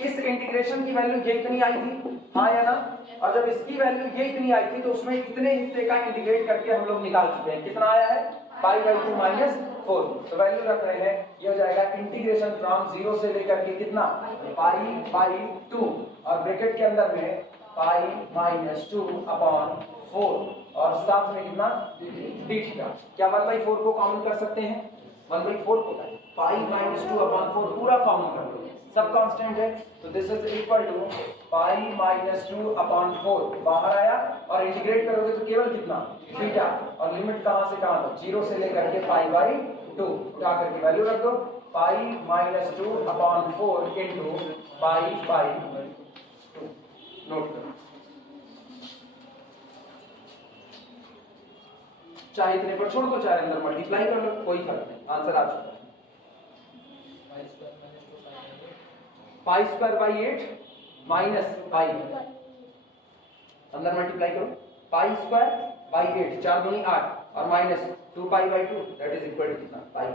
इस इंटीग्रेशन की वैल्यू ये इतनी आई थी, हाँ या ना, और जब इसकी वैल्यू ये इतनी आई थी तो उसमें इतने हिस्से का इंटीग्रेट करके हम लोग निकाल चुके हैं, कितना आया है π/2 माइनस 4, तो वैल्यू रख रहे हैं, ये हो जाएगा इंटीग्रेशन फ्रॉम 0 से लेकर के कितना π/2 और ब्रैकेट के अंदर में पाई माइनस 2/4 और साथ में कितना डी थीटा। क्या 1/4 को कॉमन कर सकते हैं? 1/4 को पाई माइनस 2/4 पूरा कॉमन कर लो, सब कांस्टेंट है, तो this is equal to pi minus 2/4 बाहर आया और इंटीग्रेट करोगे तो केवल कितना थीटा, और लिमिट कहां से कहां तक 0 से लेकर के पाई/2 उठा करके वैल्यू रख दो, पाई माइनस 2/4 इंटू पाई/2 नोट करो। चाहे इतने पर छोड़ दो, चाहे अंदर मल्टीप्लाई कर लो, कोई फर्क नहीं, आंसर आ चुका है। Pi square by 8 minus pi, अंदर मल्टीप्लाई करो, पाई स्क्वायर बाई 8 4 दूनी 8 और minus 2 pi that is equal to कितना पाई।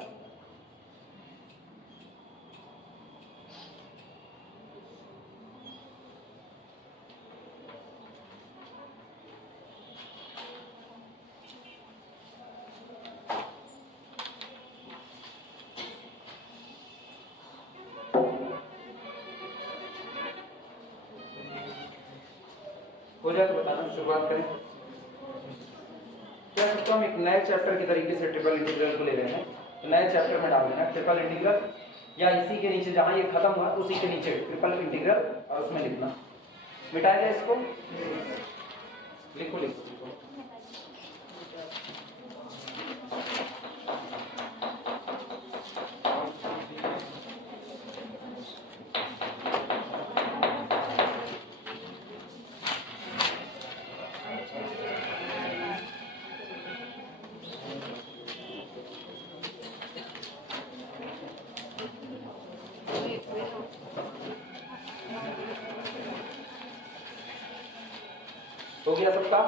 हो जाए तो बताना, शुरुआत करें। क्या सकता हम एक नए चैप्टर के तरीके से ट्रिपल इंटीग्रल को ले रहे हैं, तो नए चैप्टर में डाल देना ट्रिपल इंटीग्रल, या इसी के नीचे जहां ये खत्म हुआ उसी के नीचे ट्रिपल इंटीग्रल और उसमें लिखना, मिटाया जाए इसको, लिखो लिखो लिखो। हो गया सबका?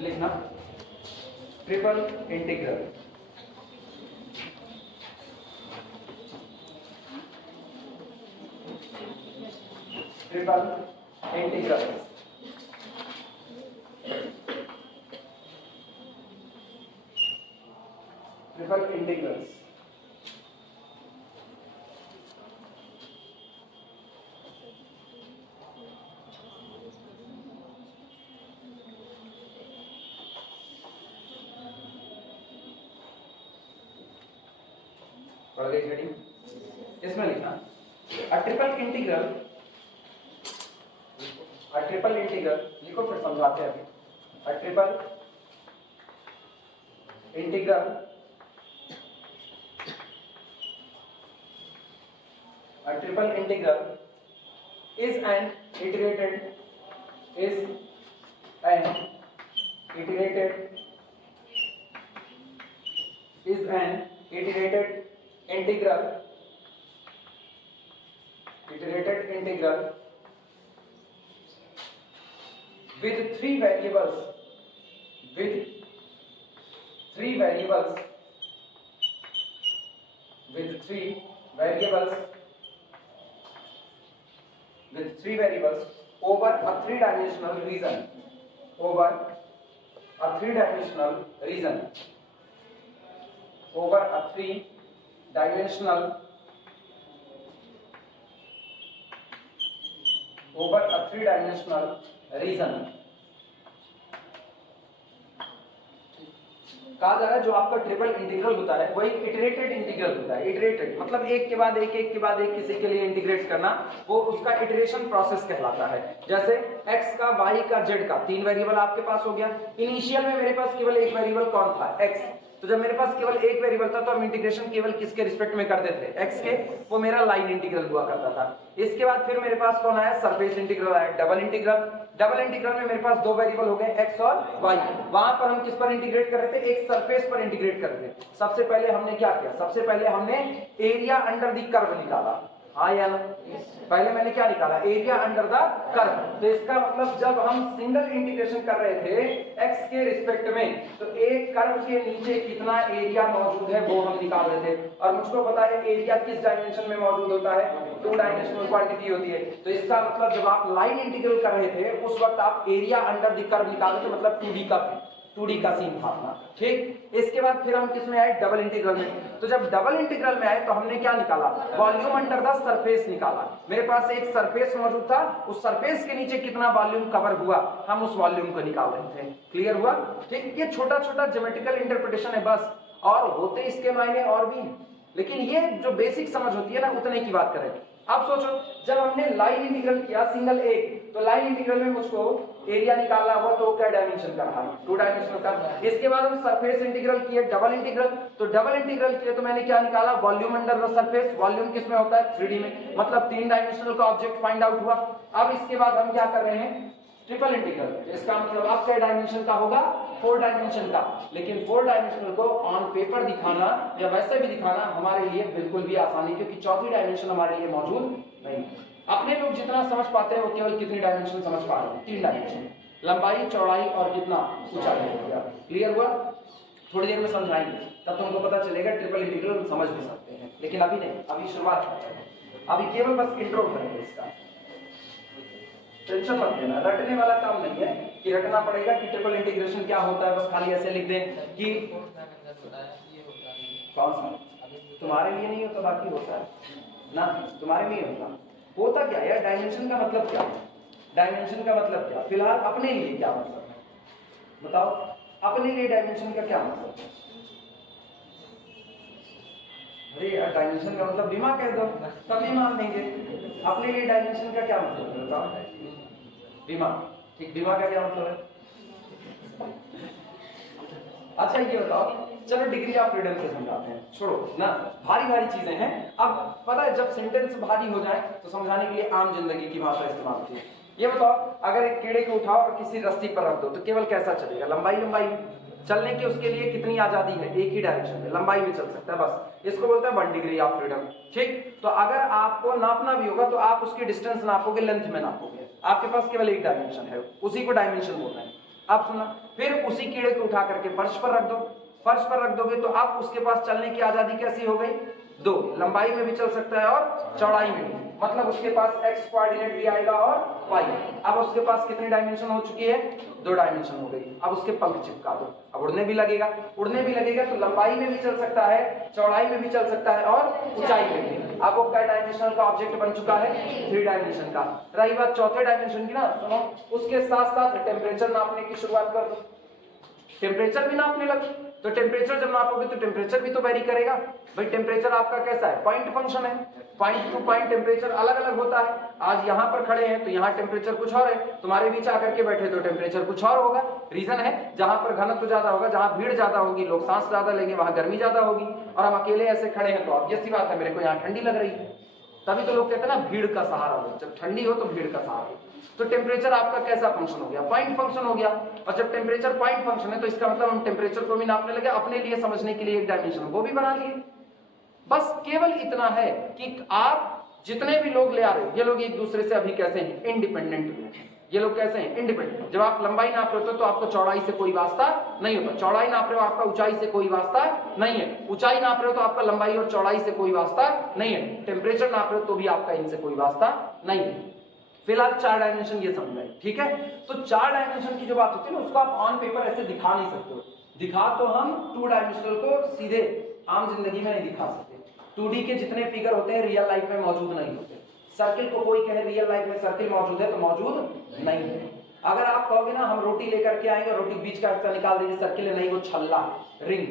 लिखना triple integral, triple integral triple integrals पढ़ गई हेडिंग, इसमें लिखना अ ट्रिपल इंटीग्रल लिखो फिर समझाते हैं अभी। अ triple integral is an iterated integral with three variables over a three-dimensional region. Over a three-dimensional region. कहा जा रहा है जो आपका ट्रिपल इंटीग्रल होता है वो एक इटरेटेड इंटीग्रल होता है। इटरेटेड मतलब एक के बाद एक किसी के लिए इंटीग्रेट करना, वो उसका इटरेशन प्रोसेस कहलाता है। जैसे x का, y का, z का 3 वेरिएबल आपके पास हो गया। इनिशियल में मेरे पास केवल एक वेरिएबल कौन था? x। तो जब मेरे पास केवल एक वेरिएबल था तो हम इंटीग्रेशन केवल किसके रिस्पेक्ट में करते थे, x के, वो मेरा लाइन इंटीग्रल हुआ करता था। इसके बाद फिर मेरे पास कौन आया, सरफेस इंटीग्रल आया, डबल इंटीग्रल। डबल इंटीग्रल में मेरे पास दो वेरिएबल हो गए x और y। वहां पर हम किस पर इंटीग्रेट कर रहे थे, एक सरफेस पर इंटीग्रेट कर रहे थे। सबसे पहले हमने क्या किया, सबसे पहले हमने एरिया अंडर द कर्व निकाला, हाँ या ना, पहले मैंने क्या निकाला, एरिया अंडर द कर्व। तो इसका मतलब जब हम सिंगल इंटीग्रेशन कर रहे थे x के रिस्पेक्ट में, तो एक कर्व के नीचे कितना एरिया मौजूद है वो हम निकाल रहे थे। और मुझको पता है एरिया किस डायमेंशन में मौजूद होता है, 2 डायमेंशनल क्वांटिटी होती है। तो इसका मतलब जब आप लाइन इंटीग्रल कर रहे थे उस वक्त आप एरिया अंडर द कर्व निकाल रहे थे, मतलब 2D का सीन था अपना, ठीक। इसके बाद फिर हम किस में आए, डबल इंटीग्रल में। तो जब डबल इंटीग्रल में आए तो हमने क्या निकाला, वॉल्यूम अंडर द सरफेस निकाला। मेरे पास एक सरफेस मौजूद था, उस सरफेस के नीचे कितना वॉल्यूम कवर हुआ, हम उस वॉल्यूम को निकाल रहे थे। क्लियर हुआ, ठीक। ये छोटा छोटा ज्योमेट्रिकल इंटरप्रिटेशन है बस, और होते इसके मायने और भी, लेकिन ये जो बेसिक समझ होती है ना उतने की बात करें। अब सोचो जब हमने लाइन इंटीग्रल किया सिंगल एक, तो लाइन इंटीग्रल में मुझको एरिया निकालना हुआ तो क्या डायमेंशन का रहा, 2 डायमेंशनल का। इसके बाद हम सरफेस इंटीग्रल किए, डबल इंटीग्रल। तो डबल इंटीग्रल किए तो मैंने क्या निकाला, volume under the surface. Volume किस में होता है, 3D में, मतलब 3 डायमेंशनल का ऑब्जेक्ट फाइंड आउट हुआ। अब इसके बाद हम क्या कर रहे हैं, ट्रिपल इंटीग्रल। इसका मतलब आप क्या डायमेंशन का होगा, 4 डायमेंशन का। लेकिन 4 डायमेंशनल को ऑन पेपर दिखाना या वैसे भी दिखाना हमारे लिए बिल्कुल भी आसानी, क्योंकि चौथी डायमेंशन हमारे लिए मौजूद नहीं। अपने लोग जितना समझ पाते हैं वो केवल कितनी डायमेंशन समझ पा रहे हैं, 3 डायमेंशन, लंबाई, चौड़ाई और कितना ऊंचाई हो गया। क्लियर हुआ, थोड़ी देर में समझाएंगे, तब तुमको पता चलेगा ट्रिपल इंटीग्रल समझ भी सकते हैं, लेकिन अभी नहीं, अभी शुरुआत है, अभी केवल बस इंट्रो करेंगे इसका। टेंशन मत लेना, रटने वाला काम नहीं है कि रटना पड़ेगा कि ट्रिपल इंटीग्रेशन क्या होता है, बस खाली ऐसे लिख दें कि कौन सा तुम्हारे लिए नहीं होता, बाकी होता है ना, तुम्हारे लिए होता। होता क्या यार, डायमेंशन का मतलब क्या, डायमेंशन का मतलब क्या, फिलहाल अपने लिए क्या मतलब है बताओ, अपने लिए डायमेंशन का क्या मतलब है। अरे यार डायमेंशन का मतलब बीमा कह दो तभी मान लेंगे। अपने लिए डायमेंशन का क्या मतलब है बताओ, बीमा, ठीक, बीमा का क्या मतलब है। अच्छा ये बताओ, चलो डिग्री ऑफ फ्रीडम से समझाते हैं, छोड़ो ना, भारी भारी चीजें हैं। अब पता है जब सेंटेंस भारी हो जाए तो समझाने के लिए आम जिंदगी की भाषा इस्तेमाल होती है। ये बताओ, अगर एक कीड़े को उठाओ और किसी रस्सी पर रख दो तो केवल कैसा चलेगा, लंबाई लंबाई चलने की उसके लिए कितनी आजादी है, एक ही डायरेक्शन में लंबाई में चल सकता है, बस इसको बोलते हैं 1 डिग्री ऑफ फ्रीडम, ठीक। तो अगर आपको नापना भी होगा तो आप उसकी डिस्टेंस नापोगे, लेंथ में नापोगे, आपके पास केवल एक डायमेंशन है, उसी को डायमेंशन बोल रहे हैं। आप सुना, फिर उसी कीड़े को उठा करके फर्श पर रख दो, फर्श पर रख दोगे तो अब उसके पास चलने की आजादी कैसी हो गई, 2, लंबाई में भी चल सकता है और चौड़ाई में भी, मतलब उसके पास x कोऑर्डिनेट भी आएगा और y। अब उसके पास कितनी डायमेंशन हो चुकी है, 2 डायमेंशन हो गई। अब उसके पंख चिपका दो, अब उड़ने भी लगेगा, उड़ने भी लगेगा तो लंबाई में भी चल सकता है, चौड़ाई में भी चल सकता है और ऊंचाई में भी। अब वो क्या डायमेंशनल का ऑब्जेक्ट बन चुका है, 3 डायमेंशन का। रही बात चौथे डायमेंशन की ना, सुनो, उसके साथ साथ टेम्परेचर नापने की शुरुआत कर दो, टेम्परेचर भी नापने लग, तो टेम्परेचर जब नापोगे तो टेम्परेचर भी तो वेरी करेगा। भाई टेम्परेचर आपका कैसा है, पॉइंट फंक्शन है, पॉइंट टू पॉइंट टेम्परेचर अलग अलग होता है। आज यहाँ पर खड़े हैं तो यहाँ टेम्परेचर कुछ और है, तुम्हारे बीच आकर के बैठे तो टेम्परेचर कुछ और होगा। रीजन है जहां पर घनत्व ज्यादा होगा, जहां भीड़ ज्यादा होगी, लोग सांस ज्यादा लेंगे, वहां गर्मी ज्यादा होगी। और हम अकेले ऐसे खड़े हैं तो ऑब्वियस बात है मेरे को यहाँ ठंडी लग रही है, तभी तो लोग कहते हैं ना भीड़ का सहारा लो, जब ठंडी हो तो भीड़ का सहारा। तो टेम्परेचर आपका कैसा फंक्शन हो गया, पॉइंट फंक्शन हो गया। और जब टेम्परेचर पॉइंट फंक्शन है तो इसका मतलब हम टेम्परेचर को भी नापने लगे, अपने लिए समझने के लिए एक डायमेंशन वो भी बना लिए। बस केवल इतना है कि आप जितने भी लोग ले आ रहे हो, ये लोग एक दूसरे से अभी कैसे हैं, इंडिपेंडेंट। ये लोग कैसे हैं, इंडिपेंडेंट। जब आप लंबाई नाप रहे हो तो आपको चौड़ाई से कोई वास्ता नहीं होता, चौड़ाई नाप रहे हो आपका ऊंचाई से कोई वास्ता नहीं है, ऊंचाई नाप रहे हो तो आपका लंबाई और चौड़ाई से कोई वास्ता नहीं है, टेम्परेचर नाप रहे हो तो भी आपका इनसे कोई वास्ता नहीं है। फिलहाल 4 डायमेंशन ये समझ रहे, ठीक है। तो 4 डायमेंशन की जो बात होती है ना, उसको आप ऑन पेपर ऐसे दिखा नहीं सकते हो। दिखा तो हम 2 डायमेंशनल को सीधे आम जिंदगी में नहीं दिखा सकते। 2D के जितने फिगर होते हैं रियल लाइफ में मौजूद नहीं होते। सर्किल को कोई कहे रियल लाइफ में सर्किल मौजूद है तो मौजूद नहीं है। अगर आप कहोगे ना हम रोटी लेकर के आएंगे, रोटी बीच का हिस्सा निकाल देंगे, सर्किल है, नहीं, वो छल्ला है, रिंग,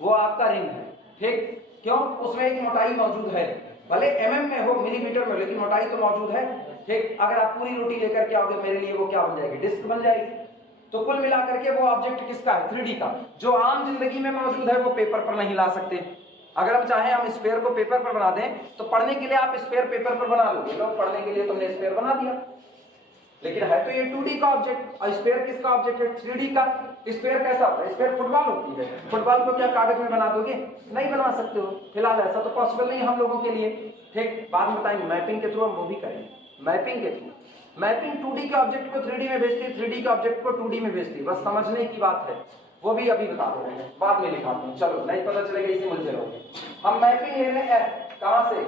वो आपका रिंग है, ठीक। क्यों, उसमें एक मोटाई मौजूद है, भले mm में हो, मिलीमीटर में, लेकिन मोटाई तो मौजूद है, ठीक। अगर आप पूरी रोटी लेकर के आओगे मेरे लिए, वो क्या बन जाएगी, डिस्क बन जाएगी। तो कुल मिलाकर के वो ऑब्जेक्ट किसका है? 3D का। जो आम जिंदगी में मौजूद है वो पेपर पर नहीं ला सकते। अगर हम चाहें हम स्फीयर को पेपर पर बना दें तो पढ़ने के लिए आप स्फीयर पेपर पर बना लोगे, लोग पढ़ने के लिए तुमने स्फीयर बना दिया, लेकिन है तो ये 2D का ऑब्जेक्ट। और स्फीयर किसका ऑब्जेक्ट है? 3D का। स्फीयर कैसा होता है? स्फीयर फुटबॉल होती है। फुटबॉल को क्या कागज में बना दोगे? नहीं बना सकते हो। फिलहाल ऐसा तो पॉसिबल नहीं हम लोगों के लिए। ठीक, बाद में बताएंगे मैपिंग के थ्रू हम वो भी करेंगे। मैपिंग के थ्रू मैपिंग 2D के ऑब्जेक्ट को 3D में भेजती है, 3D के ऑब्जेक्ट को 2D में भेजती है। बस समझने की बात है, वो भी अभी बता दो, बाद में लिखा दूं। चलो नहीं पता चलेगा इसी मुझे रहोगे। हम मैपिंग ले रहे हैं F कहां से?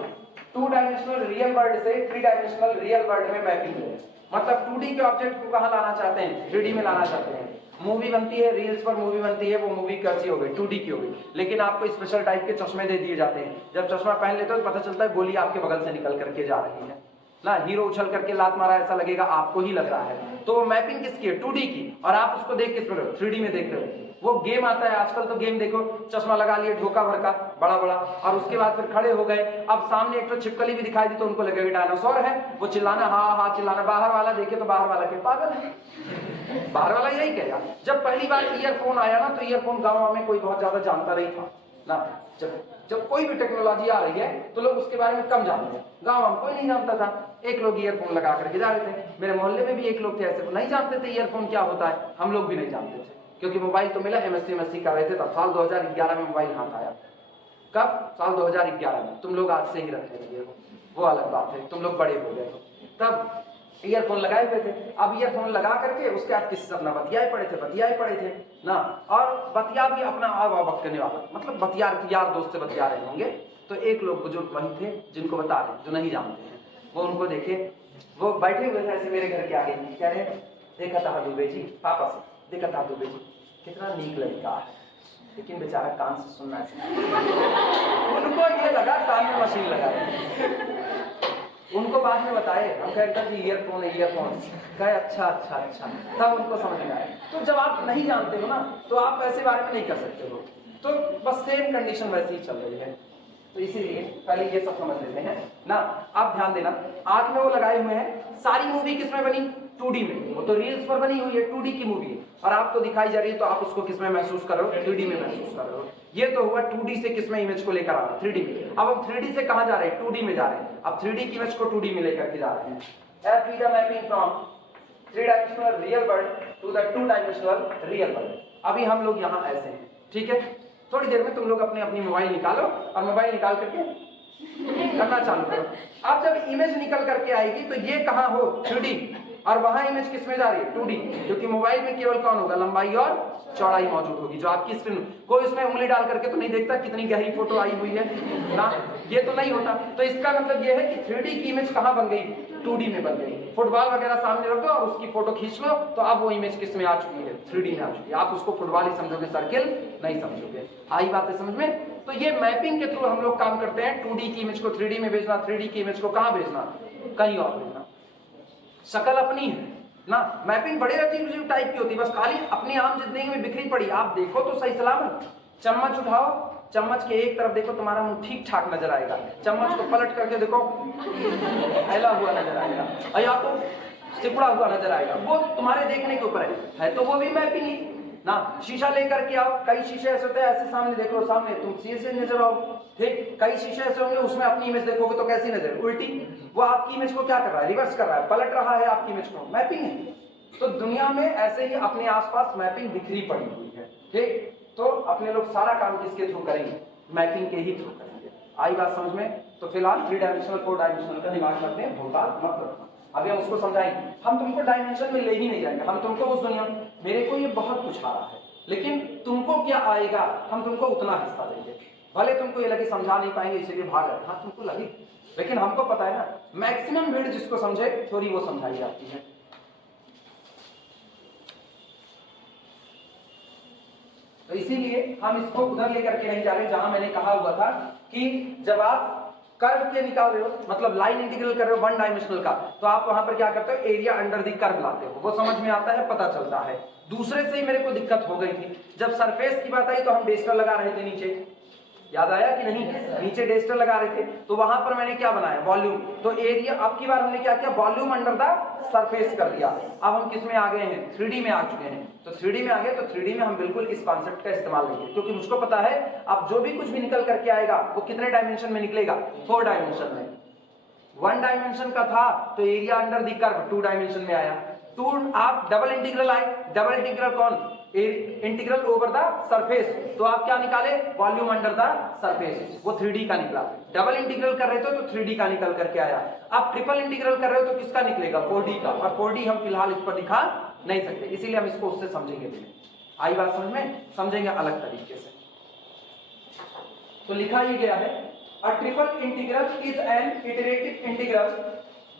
2 डायमेंशनल रियल वर्ल्ड से 3 डायमेंशनल रियल वर्ल्ड में मैपिंग ले रहे हैं। मतलब 2D के ऑब्जेक्ट को कहां लाना चाहते हैं? 3D में लाना चाहते हैं। मूवी बनती है, रील्स पर मूवी बनती है, वो मूवी कैसी हो गई? 2D की हो गई। लेकिन आपको स्पेशल टाइप के चश्मे दे दिए जाते हैं। जब चश्मा पहन लेते हो तो पता चलता है गोली आपके बगल से निकल करके जा रही है ना, हीरो उछल करके लात मारा ऐसा लगेगा आपको ही लग रहा है। तो मैपिंग किसकी है? 2D की। और आप उसको देख किस पर 3D में देख रहे हो। वो गेम आता है आजकल, तो गेम देखो, चश्मा लगा लिए ढोका भर का बड़ा बड़ा, और उसके बाद फिर खड़े हो गए। अब सामने एक तो छिपकली भी दिखाई दी तो उनको लगेगा डायनासोर है, वो चिल्लाना हाँ हाँ चिल्लाना। बाहर वाला देखे तो बाहर वाला के पागल है, बाहर वाला यही कहेगा। जब पहली बार ईयरफोन आया ना तो ईयरफोन गाँव में कोई बहुत ज्यादा जानता नहीं था ना। जब कोई भी टेक्नोलॉजी आ रही है तो लोग उसके बारे में कम जानते हैं। गांव में कोई नहीं जानता था। एक लोग ईयरफोन लगा करके जा रहे थे, मेरे मोहल्ले में भी एक लोग थे ऐसे, वो नहीं जानते थे ईयरफोन क्या होता है। हम लोग भी नहीं जानते थे क्योंकि मोबाइल तो मिला MSc कर रहे थे तब। साल 2011 में मोबाइल हाथ आया। कब? साल 2011 में। तुम लोग आज से ही रखने लगे हो, वो अलग बात है, तुम लोग बड़े हो गए हो। तब ईयरफोन लगाए हुए थे। अब ईयरफोन लगा करके उसके बाद किससे अपना बतियाए पड़े थे ना। और बतिया भी अपना आवाब करने वाला, मतलब बतिया यार दोस्त से बतिया रहे होंगे। तो एक लोग बुजुर्ग वही थे जिनको बता रहे, जो नहीं जानते हैं। वो उनको देखे, वो बैठे हुए थे ऐसे मेरे घर के आगे, कह रहे देखा था दुबे जी, पापा से देखा था दुबे जी, कितना नीक लड़का है, लेकिन बेचारा कान से सुनना चाहिए। उनको ये लगा कान में मशीन लगा है। उनको बाद में बताए, हम कहता कि ईयरफोन है, ईयरफोन कहे अच्छा अच्छा अच्छा, तब उनको समझ में आया। तो जब आप नहीं जानते हो ना तो आप ऐसे बारे में नहीं कर सकते हो। तो बस सेम कंडीशन वैसे ही चल रही है। तो इसीलिए पहले ये सब समझ लेते हैं ना। आप ध्यान देना, आंख में वो लगाए हुए हैं। सारी मूवी किसमें बनी? 2D में। वो तो रील्स पर बनी हुई है, 2D की मूवी है, और आपको दिखाई जा रही है तो आप उसको किसमें महसूस कर रहे हो? 3D में महसूस कर रहे हो। ये तो हुआ 2D से किसमें इमेज को लेकर आ रहा है? 3D में। अब हम 3D से कहां जा रहे हैं? 2D में जा रहे हैं। अब 3D की इमेज को 2D में लेकर के जा रहे हैं। F is the mapping from 3-dimensional real world to the 2-dimensional real world। अभी हम लोग यहाँ ऐसे हैं, ठीक है। थोड़ी देर में तुम लोग अपने अपनी मोबाइल निकालो और मोबाइल निकाल करके करना चालू करो। अब जब इमेज निकल करके आएगी तो ये कहाँ हो? 3D, और वहां इमेज किस में जा रही है? 2D। क्योंकि मोबाइल में केवल कौन होगा? लंबाई और चौड़ाई मौजूद होगी, जो आपकी स्क्रीन। कोई उसमें उंगली डाल करके तो नहीं देखता कितनी गहरी फोटो आई हुई है ना, ये तो नहीं होता। तो इसका मतलब ये है कि 3D की इमेज कहाँ बन गई? 2D में बन गई। फुटबॉल वगैरह सामने रख दो और उसकी फोटो खींच लो तो अब वो इमेज किस में आ चुकी है? 3D में आ चुकी है। आप उसको फुटबॉल ही समझोगे, सर्किल नहीं समझोगे। आई बात है समझ में? तो ये मैपिंग के थ्रू हम लोग काम करते हैं। 2D की इमेज को 3D में भेजना, 3D की इमेज को कहाँ भेजना? कहीं और भेजना। शक्ल अपनी है ना। मैपिंग बड़े अजीब टाइप की होती है, बस खाली अपनी आम जिंदगी में बिखरी पड़ी। आप देखो तो सही सलामत। चम्मच उठाओ, चम्मच के एक तरफ देखो, तुम्हारा मुंह ठीक ठाक नजर आएगा। चम्मच को पलट करके देखो, फैला हुआ नजर आएगा, या तो सिकुड़ा हुआ नजर आएगा। वो तुम्हारे देखने के ऊपर है तो वो भी मैपिंग ही ना। शीशा लेकर के आओ, कई शीशे ऐसे होते हैं, ऐसे सामने देख लो, सामने तुम शीशे से नजर आओ, ठीक। कई शीशे ऐसे होंगे उसमें अपनी इमेज देखोगे तो कैसी नजर? उल्टी। वो आपकी इमेज को क्या कर रहा है? रिवर्स कर रहा है, पलट रहा है आपकी इमेज को। मैपिंग है। तो दुनिया में ऐसे ही अपने आसपास मैपिंग बिखरी पड़ी हुई है, ठीक। तो अपने लोग सारा काम किसके थ्रू करेंगे? मैपिंग के ही थ्रू करेंगे। आई बात समझ में? तो फिलहाल 3 डायमेंशनल 4 डायमेंशनल का दिमाग रखते हैं, भूलता मत रखना। अभी हम उसको समझाएंगे। हम तुमको डायमेंशन में ले ही नहीं जाएंगे। हम तुमको उस दुनिया में, मेरे को ये बहुत कुछ आ रहा है, लेकिन तुमको क्या आएगा हम तुमको उतना हिस्सा देंगे। भले तुमको ये लगे समझा नहीं पाएंगे इसीलिए भाग रहे, हाँ तुमको लगे, लेकिन हमको पता है ना मैक्सिमम भीड़ जिसको समझे थोड़ी वो समझाई जाती है। तो इसीलिए हम इसको उधर लेकर के नहीं जा रहे जहां मैंने कहा हुआ था कि जब आप कर्व के निकाल रहे हो, मतलब लाइन इंटीग्रल कर रहे हो 1 डायमेंशनल का, तो आप वहां पर क्या करते हो? एरिया अंडर दी कर्व लाते हो। वो समझ में आता है, पता चलता है। दूसरे से ही मेरे को दिक्कत हो गई थी, जब सरफेस की बात आई तो हम डेसिमल लगा रहे थे नीचे, याद आया कि नहीं? नीचे डेस्टर लगा रहे थे तो वहां पर मैंने क्या बनाया, वॉल्यूम। तो एरिया, अब की बार हमने क्या किया, वॉल्यूम अंडर द सरफेस कर दिया। अब हम किस में आ गए हैं, 3D में आ चुके हैं। तो 3D में आ गए तो 3D में हम बिल्कुल इस कॉन्सेप्ट का इस्तेमाल करेंगे, क्योंकि मुझको पता है अब जो भी कुछ भी निकल करके आएगा वो कितने डायमेंशन में निकलेगा, 4 डायमेंशन में। 1 डायमेंशन का था तो area under the curve 2 dimension में आया। 2 आप डबल इंटीग्रल आए, डबल इंटीग्रल कौन, इंटीग्रल ओवर द सरफेस, तो आप क्या निकाले, वॉल्यूम अंडर द सरफेस, वो 3D का निकला। डबल इंटीग्रल कर रहे थे तो 3D का निकल करके आया। आप ट्रिपल इंटीग्रल कर रहे हो तो किसका निकलेगा, 4D का, और 4D हम फिलहाल इस पर दिखा नहीं सकते, इसीलिए हम इसको उससे समझेंगे भी नहीं। आई बात समझ में, समझेंगे अलग तरीके से। तो लिखा ये गया है, a triple integral is an iterative integral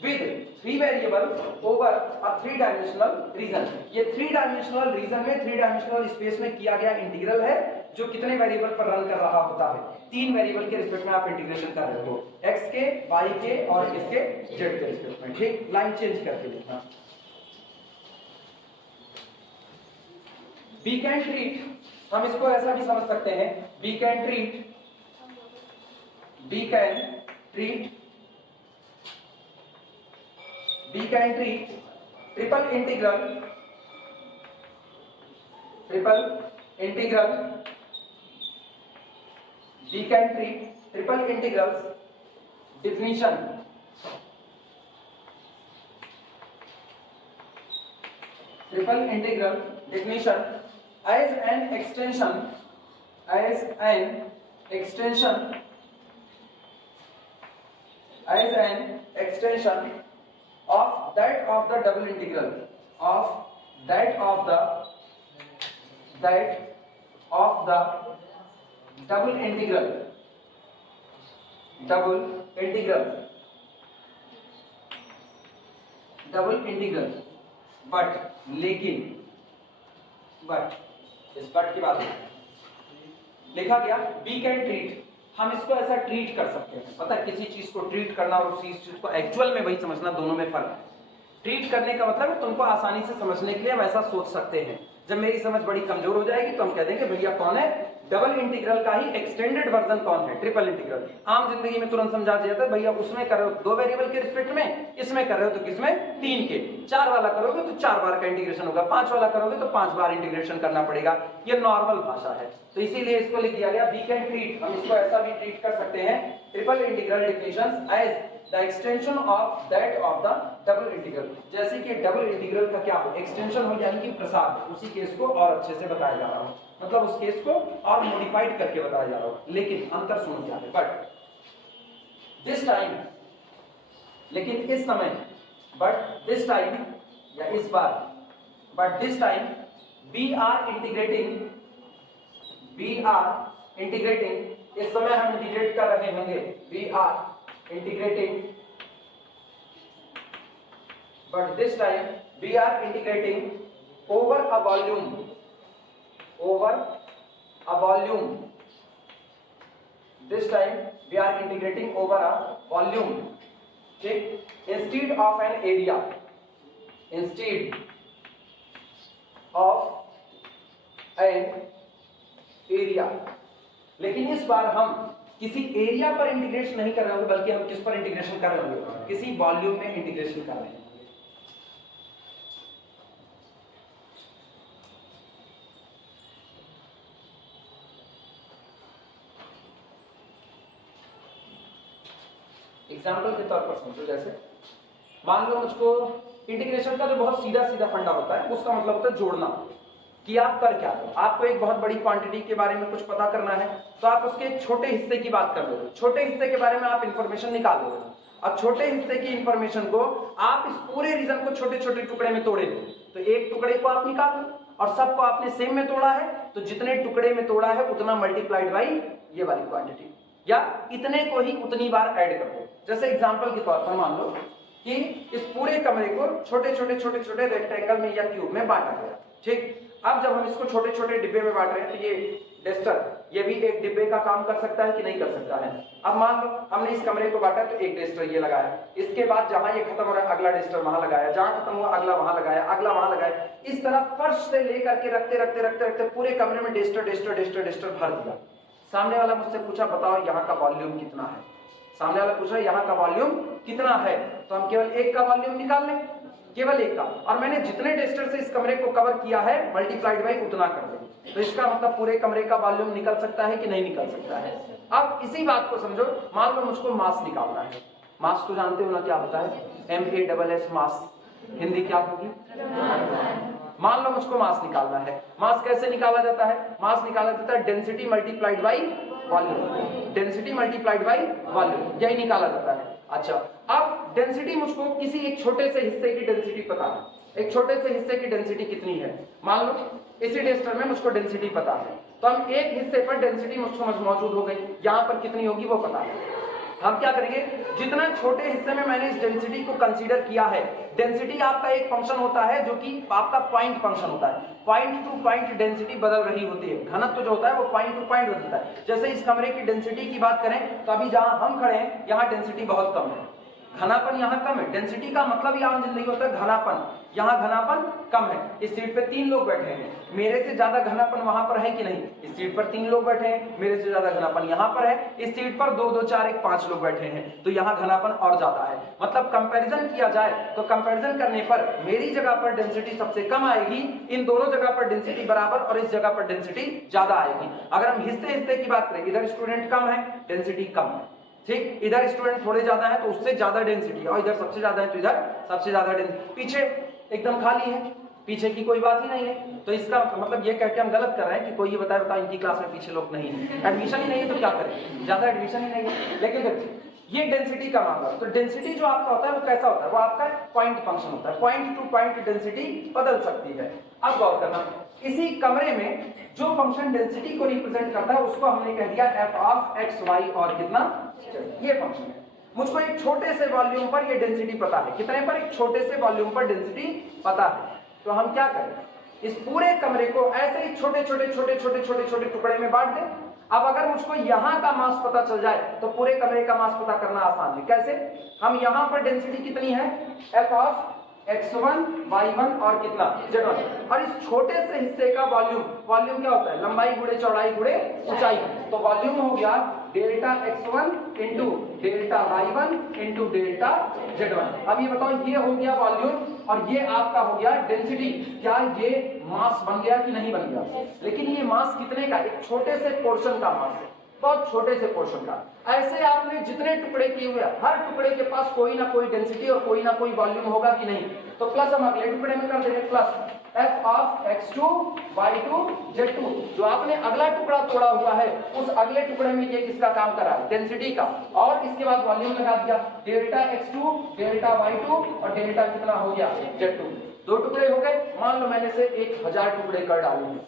with 3 variable over a 3-dimensional region। ये 3-dimensional region में 3-dimensional स्पेस में किया गया इंटीग्रल है, जो कितने वेरिएबल पर रन कर रहा होता है, 3 वेरिएबल के रिस्पेक्ट में आप इंटीग्रेशन कर रहे हो, x के, y के और इसके z के रिस्पेक्ट में। ठीक, लाइन चेंज करके लिखना। we can treat, हम इसको ऐसा भी समझ सकते हैं, we can treat triple integral integrals definition as an extension of that of the double integral but इस बट की बात लिखा गया, we can treat, हम इसको ऐसा ट्रीट कर सकते हैं। पता है, किसी चीज को ट्रीट करना और उसी चीज को एक्चुअल में वही समझना, दोनों में फर्क है। ट्रीट करने का मतलब है तुमको आसानी से समझने के लिए हम ऐसा सोच सकते हैं। जब मेरी समझ बड़ी कमजोर हो जाएगी तो हम कह देंगे भैया कौन है, डबल इंटीग्रल का ही एक्सटेंडेड वर्जन कौन है, ट्रिपल इंटीग्रल। आम जिंदगी में तुरंत समझा जाता है, भैया उसमें कर रहे हो 2 वेरिएबल के रिस्पेक्ट में, इसमें कर रहे हो तो किसमें, 3 के। 4 वाला करोगे तो 4 बार का इंटीग्रेशन होगा, 5 वाला करोगे तो 5 बार इंटीग्रेशन करना पड़ेगा। ये नॉर्मल भाषा है, तो इसीलिए इसको लिख दिया गया वी कैन ट्रीट, हम इसको ऐसा भी ट्रीट कर सकते हैं, triple integral definitions as the extension of that of the double integral. जैसे कि डबल इंटीग्रल का क्या हो, एक्सटेंशन हो, यानी कि प्रसार, उसी केस को और अच्छे से बताया जा रहा हो, मतलब उस केस को और मॉडिफाइड करके बताया जा रहा हो। लेकिन अंतर सुन क्या है, बट दिस टाइम, लेकिन इस समय, बट दिस टाइम या इस बार, but this time we are integrating, इस समय हम इंटीग्रेट कर रहे होंगे, we are integrating, but this time we are integrating over a volume, this time we are integrating over a volume, ठीक, instead of an area, लेकिन इस बार हम किसी एरिया पर इंटीग्रेशन नहीं कर रहे होंगे, बल्कि हम किस पर इंटीग्रेशन कर रहे होंगे, किसी वॉल्यूम में इंटीग्रेशन कर रहे हैं। एग्जाम्पल के तौर पर समझो, जैसे मान लो मुझको इंटीग्रेशन का जो बहुत सीधा सीधा फंडा होता है, उसका मतलब होता है जोड़ना, कि आप कर क्या हो, आपको एक बहुत बड़ी क्वांटिटी के बारे में कुछ पता करना है, तो आप उसके एक छोटे हिस्से की बात कर रहे हो, छोटे हिस्से के बारे में आप इंफॉर्मेशन निकाल रहे हो। अब छोटे हिस्से की इंफॉर्मेशन को आप इस पूरे रीजन को छोटे छोटे टुकड़े में तोड़े, तो एक टुकड़े को आप निकाल लो, और सबको आपने सेम में तोड़ा है, तो जितने टुकड़े में तोड़ा है उतना मल्टीप्लाइड बाई ये वाली क्वांटिटी, या इतने को ही उतनी बार ऐड कर दो। जैसे एग्जाम्पल के तौर पर मान लो कि इस पूरे कमरे को छोटे छोटे रेक्टेंगल में या क्यूब में बांटा गया, ठीक। अब जब हम इसको छोटे छोटे डिब्बे में बांट रहे हैं, तो ये डेस्टर, ये भी एक डिब्बे का काम कर सकता है कि नहीं कर सकता है। अब मान लो हमने इस कमरे को बांटा, तो एक डेस्टर ये लगाया, इसके बाद जहां ये खत्म हो रहा है अगला डेस्टर वहां लगाया, जहां खत्म हुआ अगला वहां लगाया, अगला वहां लगाया, इस तरह फर्श से लेकर के रखते रखते पूरे कमरे में डेस्टर भर दिया। सामने वाला मुझसे पूछा बताओ यहाँ का वॉल्यूम कितना है, सामने वाला पूछ रहा है यहाँ का वॉल्यूम कितना है, तो हम केवल एक का वॉल्यूम निकाल लें, केवल एक का, और मैंने जितने डेस्टर से इस कमरे को कवर किया है मल्टीप्लाइड बाई उतना कर दें, तो इसका मतलब पूरे कमरे का वॉल्यूम निकल सकता है कि नहीं निकल सकता है। अब इसी बात को समझो, मान लो मुझको मास निकालना है, मास तो जानते हो ना क्या होता है, MASS मास, हिंदी क्या होगी, मान लो मुझको मास निकालना है, मास कैसे निकाला जाता है, मास निकाला जाता है density multiplied by volume, density multiplied by volume, यही निकाला जाता है। अच्छा, अब डेंसिटी मुझको किसी एक छोटे से हिस्से की डेंसिटी पता है, एक छोटे से हिस्से की डेंसिटी कितनी है, मान लो इसी डेस्टर में मुझको डेंसिटी पता है, तो हम एक हिस्से पर डेंसिटी मुझको मौजूद हो गई, यहाँ पर कितनी होगी वो पता है। हम क्या करेंगे, जितना छोटे हिस्से में मैंने इस डेंसिटी को कंसीडर किया है, डेंसिटी आपका एक फंक्शन होता है जो कि आपका पॉइंट फंक्शन होता है, पॉइंट टू पॉइंट डेंसिटी बदल रही होती है, घनत्व जो होता है वो पॉइंट टू पॉइंट बदलता है। जैसे इस कमरे की डेंसिटी की बात करें तो अभी जहां हम खड़े हैं यहाँ डेंसिटी बहुत कम है, घनापन यहाँ कम है, डेंसिटी का मतलब ही आम जिंदगी होता है घनापन, यहाँ घनापन कम है। इस सीट पे 3 लोग बैठे हैं, मेरे से ज्यादा घनापन वहां पर है कि नहीं, इस सीट पर 3 लोग बैठे हैं, मेरे से ज्यादा घनापन यहाँ पर है, इस सीट पर 2 2 4 1 5 लोग बैठे हैं, तो यहाँ घनापन और ज्यादा है। मतलब कंपैरिजन किया जाए तो कंपैरिजन करने पर मेरी जगह पर डेंसिटी सबसे कम आएगी, इन दोनों जगह पर डेंसिटी बराबर और इस जगह पर डेंसिटी ज्यादा आएगी। अगर हम हिस्से हिस्से की बात करें, इधर स्टूडेंट कम है, डेंसिटी कम है, ठीक, इधर स्टूडेंट थोड़े ज्यादा है तो उससे ज्यादा डेंसिटी, और इधर सबसे ज्यादा है तो इधर सबसे ज्यादा डेंसिटी। पीछे एकदम खाली है, पीछे की कोई बात ही नहीं है, तो इसका मतलब ये कह के हम गलत कर रहे हैं कि कोई ये बताए इनकी क्लास में पीछे लोग नहीं है, एडमिशन ही नहीं है तो क्या करें, ज्यादा एडमिशन ही नहीं है। लेकिन ये डेंसिटी का मामला, तो डेंसिटी जो आपका होता है वो कैसा होता है, वो आपका पॉइंट फंक्शन होता है, पॉइंट टू पॉइंट डेंसिटी बदल सकती है। अब गौर करना, इसी कमरे में जो फंक्शन डेंसिटी को रिप्रेजेंट करता है उसको हमने कह दिया f ऑफ x y और कितना, ये फंक्शन है। मुझको एक छोटे से वॉल्यूम पर ये डेंसिटी पता है, कितने पर, एक छोटे से वॉल्यूम पर डेंसिटी पता है, तो हम क्या करें, इस पूरे कमरे को ऐसे ही छोटे छोटे छोटे छोटे छोटे छोटे टुकड़े में बांट दें। अब अगर मुझको यहाँ का मास पता चल जाए तो पूरे कमरे का मास पता करना आसान है। कैसे, हम यहाँ पर डेंसिटी कितनी है, f ऑफ x1 y1 और कितना z1, और इस छोटे से हिस्से का वॉल्यूम, वॉल्यूम क्या होता है, लंबाई गुणे चौड़ाई गुणे ऊंचाई, तो वॉल्यूम हो गया delta x1 into delta y1 into delta z1। अब ये बताओ, ये हो गया वॉल्यूम और ये आपका हो गया डेंसिटी, क्या ये मास बन गया कि नहीं बन गया। लेकिन ये मास कितने का, एक छोटे से पोर्शन का मास है, बहुत छोटे से पोर्शन का। ऐसे आपने जितने टुकड़े किए हुए, हर टुकड़े के पास कोई ना कोई डेंसिटी और कोई ना कोई वॉल्यूम होगा कि नहीं, तो प्लस हम अगले टुकड़े में कर देंगे, plus f of x2 y2 z2, जो आपने अगला टुकड़ा तोड़ा हुआ है उस अगले टुकड़े में ये किसका काम करा है, डेंसिटी का, और इसके बाद वॉल्यूम लगा दिया, डेल्टा x2 डेल्टा y2 और डेल्टा कितना हो गया z2। 2 टुकड़े हो गए, मान लो मैंने से 1000 टुकड़े कर डाले हैं,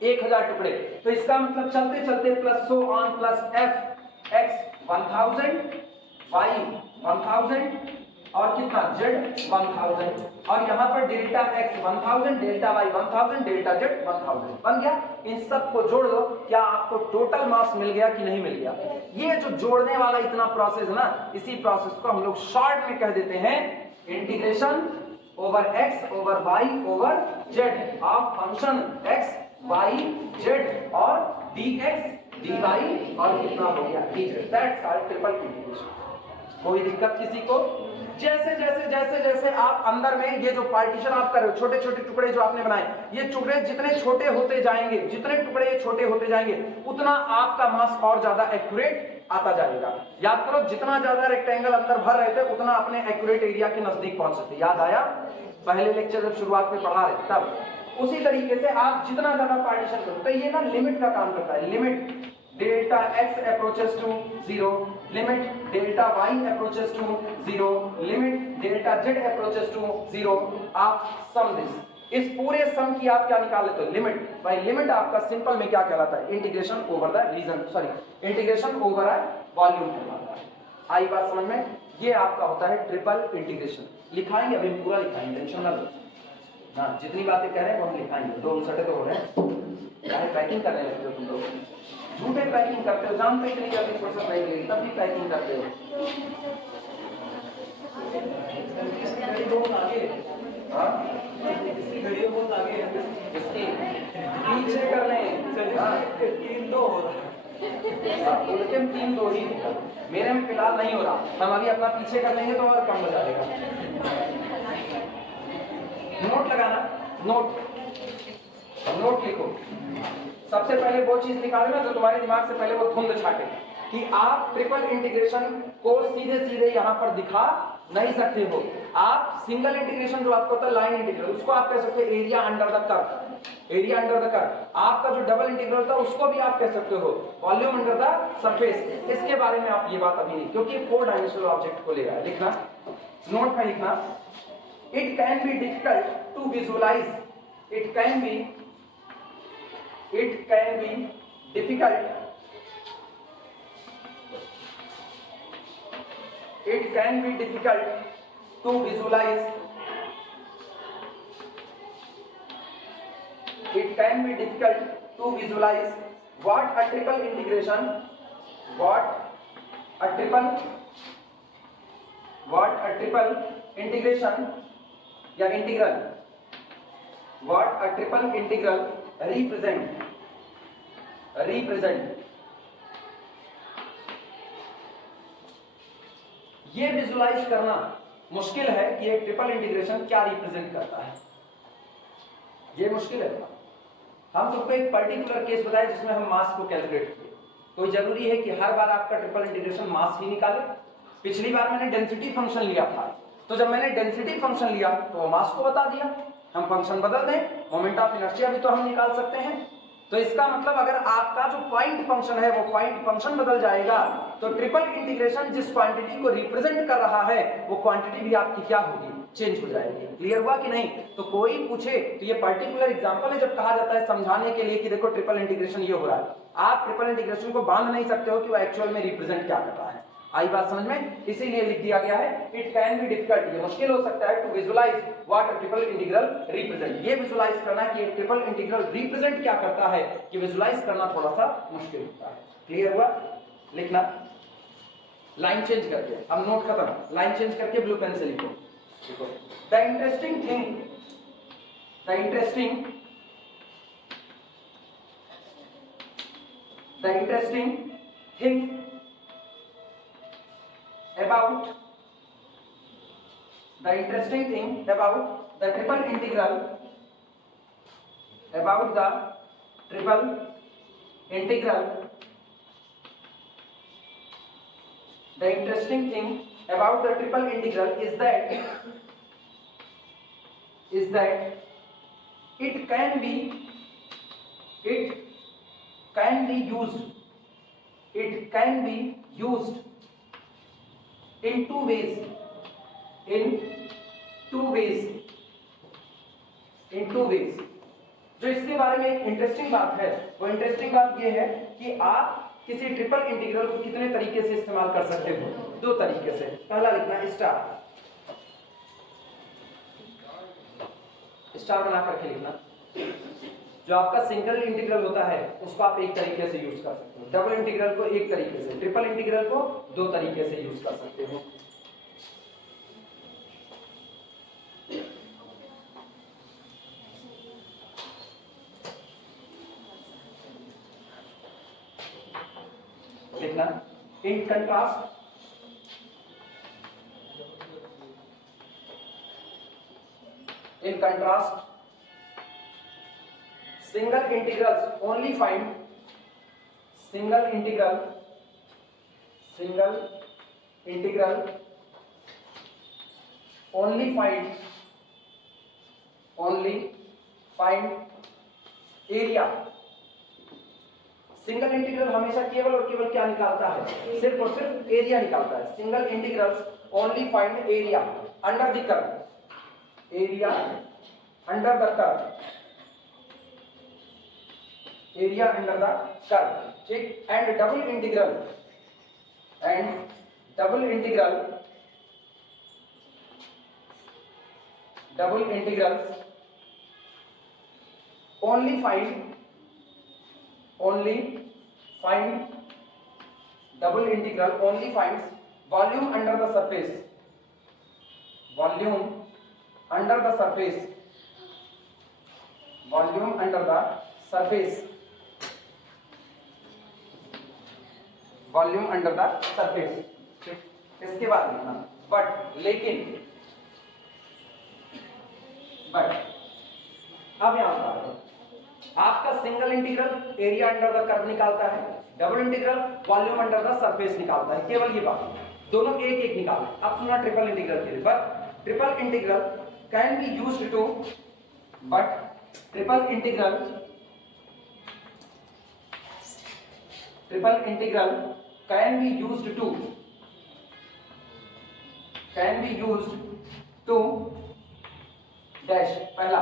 1000 टुकड़े, तो इसका मतलब चलते चलते plus so on plus f x 1000 y 1000 और कितना z 1000, और यहाँ पर delta x 1000 delta y 1000 delta z 1000 बन गया। इन सब को जोड़ दो, क्या आपको टोटल मास मिल गया कि नहीं मिल गया। ये जो जोड़ने वाला इतना प्रोसेस है ना, इसी प्रोसेस को हम लोग शॉर्ट में कह देते हैं integration over x over y over z of function x y z और dx dy और कितना हो गया dz। That's called triple integration. कोई दिक्कत किसी को। जैसे जैसे जैसे जैसे आप अंदर में ये जो पार्टीशन आप कर रहे हो, छोटे छोटे टुकड़े जो आपने बनाए, ये टुकड़े जितने छोटे होते जाएंगे, जितने टुकड़े ये छोटे होते जाएंगे, उतना आपका मास और ज्यादा एक्यूरेट आता जाएगा। याद करो, जितना ज्यादा रेक्टेंगल अंदर भर रहे थे उतना अपने एक्यूरेट एरिया के नजदीक पहुंचते थे। याद आया, पहले लेक्चर जब शुरुआत में पढ़ा रहे तब। उसी तरीके से आप जितना ज्यादा पार्टीशन करो, तो ये ना लिमिट का काम करता है। Limit delta x approaches to 0, limit delta y approaches to 0, limit delta z approaches to 0। आप सम दिस, इस पूरे सम की आप क्या निकाल लेते हो, लिमिट। भाई लिमिट आपका सिंपल में क्या कहलाता है, integration over the region, sorry integration over a volume कहलाता है। आई बात समझ में। ये आपका होता है ट्रिपल इंटीग्रेशन। लिखाएंगे, अभी पूरा लिखाएंगे, टेंशन ना लो। हाँ, जितनी बातें कह रहे हैं वो हम लिखाएंगे। 2 सटे तो हो रहे हैं, चाहे पैकिंग करने लगते हो तुम लोग, झूठे पैकिंग करते हो, जानते इतनी जल्दी फुर्सत नहीं मिलेगी तब भी पैकिंग करते हो। हाँ, बहुत आगे है, इसकी पीछे कर लें। हाँ, 3 2 हो रहा है। देखिए हम 3 2 ही थे, मेरे में फिलहाल नहीं हो रहा, हम अभी अपना पीछे कर लेंगे तो और कम हो जाएगा। नोट लगाना, नोट लिखो। सबसे पहले वो चीज निकालना जो तुम्हारे दिमाग से पहले वो धुंध छाटे कि आप ट्रिपल इंटीग्रेशन को सीधे सीधे यहाँ पर दिखा नहीं सकते हो। आप सिंगल इंटीग्रेशन जो आपको होता है लाइन इंटीग्रल, उसको आप कह सकते हो area under the curve, area under the curve. आपका जो डबल इंटीग्रल था उसको भी आप कह सकते हो वॉल्यूम अंडर द सरफेस। इसके बारे में आप ये बात अभी नहीं, क्योंकि 4 डायमेंशनल ऑब्जेक्ट को ले रहा है। लिखना, नोट में लिखना, it can be difficult to visualise, it can be difficult, it can be difficult to visualize, it can be difficult to visualize what a triple integration, what a triple integration या integral, what a triple integral represent ये विजुलाइज करना मुश्किल है कि एक ट्रिपल इंटीग्रेशन क्या रिप्रेजेंट करता है, ये मुश्किल है। हम सबको एक पर्टिकुलर केस बताया जिसमें हम मास को कैलकुलेट किए, तो जरूरी है कि हर बार आपका ट्रिपल इंटीग्रेशन मास ही निकाले। पिछली बार मैंने डेंसिटी फंक्शन लिया था, तो जब मैंने डेंसिटी फंक्शन लिया तो वो मास को बता दिया। हम फंक्शन बदल दें, मोमेंट ऑफ इनर्शिया भी तो हम निकाल सकते हैं। तो इसका मतलब अगर आपका जो पॉइंट फंक्शन है वो पॉइंट फंक्शन बदल जाएगा तो ट्रिपल इंटीग्रेशन जिस क्वांटिटी को रिप्रेजेंट कर रहा है वो क्वांटिटी भी आपकी क्या होगी, चेंज हो जाएगी। क्लियर हुआ कि नहीं? तो कोई पूछे तो ये पर्टिकुलर एग्जांपल है जब कहा जाता है समझाने के लिए कि देखो ट्रिपल इंटीग्रेशन ये हो रहा है। आप ट्रिपल इंटीग्रेशन को बांध नहीं सकते हो कि वो एक्चुअल में रिप्रेजेंट क्या कर रहा है। आई बात समझ में? इसीलिए लिख दिया गया है इट कैन बी डिफिकल्ट, ये मुश्किल हो सकता है, to visualise what a triple integral represent. ये विजुअलाइज करना कि एक ट्रिपल इंटीग्रल रिप्रेजेंट क्या करता है, कि विजुअलाइज करना थोड़ा सा मुश्किल होता है। क्लियर हुआ? लिखना, लाइन चेंज करके, अब नोट खत्म, लाइन चेंज करके ब्लू पेन से लिखो। The interesting thing about the interesting thing about the triple integral, about the triple integral, the interesting thing about the triple integral is that it can be used in two ways, जो इसके बारे में एक इंटरेस्टिंग बात है, वो इंटरेस्टिंग बात ये है कि आप किसी ट्रिपल इंटीग्रल को कितने तरीके से इस्तेमाल कर सकते हो। 2 तरीके से। पहला लिखना स्टार बना करके लिखना। जो आपका सिंगल इंटीग्रल होता है उसको आप एक तरीके से यूज कर सकते हो, डबल इंटीग्रल को एक तरीके से, ट्रिपल इंटीग्रल को 2 तरीके से यूज कर सकते हो। लिखना, in contrast single integrals only find single integral only find area। Single integral हमेशा केवल और केवल क्या निकालता है, सिर्फ और सिर्फ एरिया निकालता है। Single integrals only find area under the curve, area under the curve, area under the curve, ठीक। And double integrals only find double integral only finds volume under the surface, volume under the surface volume under the surface. इसके बाद लिखना बट, लेकिन, बट अब यहां पर आपका single integral area under the curve निकालता है, double integral volume under the surface निकालता है, केवल ये बात, दोनों एक एक निकाले। अब सुना ट्रिपल इंटीग्रल के लिए, but triple integral can be used to, but triple integral can be used to dash, पहला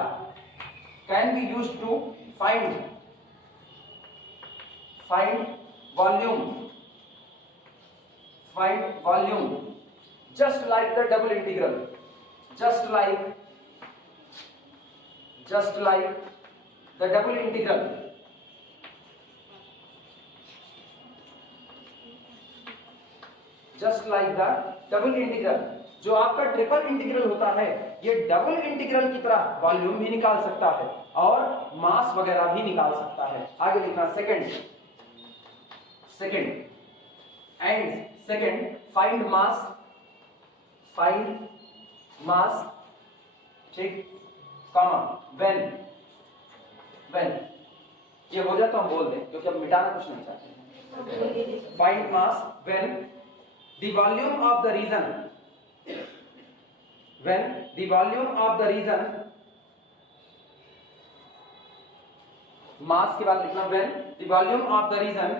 can be used to find volume just like the double integral, just like the double integral, just like the double integral। जो आपका ट्रिपल इंटीग्रल होता है ये डबल इंटीग्रल की तरह वॉल्यूम भी निकाल सकता है और मास वगैरह भी निकाल सकता है। आगे लिखना सेकंड फाइंड मास, ठीक, कॉमा व्हेन ये हो जाए तो हम बोल दें क्योंकि अब मिटाना कुछ नहीं चाहते। Find mass when the volume of the region, mass के बाद लिखना when the volume of the region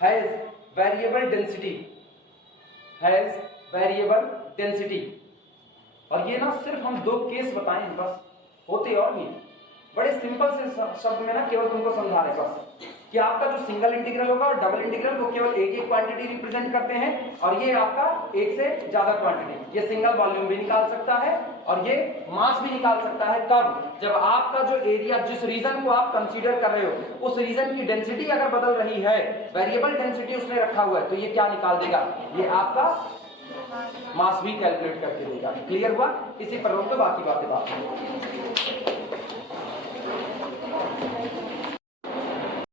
has variable density. और ये ना सिर्फ हम दो केस बताएं बस, होते और नहीं, बड़े सिंपल से शब्द में ना केवल तुमको समझा रहे बस कि आपका जो सिंगल इंटीग्रल होगा और डबल इंटीग्रल वो केवल एक क्वांटिटी रिप्रेजेंट करते हैं और ये आपका एक से ज्यादा क्वांटिटी, ये सिंगल वॉल्यूम भी निकाल सकता है और ये मास भी निकाल सकता है। कब? जब आपका जो एरिया, जिस रीजन को आप कंसीडर कर रहे हो उस रीजन की डेंसिटी अगर बदल रही है, वेरिएबल डेंसिटी उसने रखा हुआ है, तो ये क्या निकाल देगा, ये आपका मास भी कैलकुलेट करके देगा। क्लियर हुआ? इसी पर रोक दो, बाकी बातें बात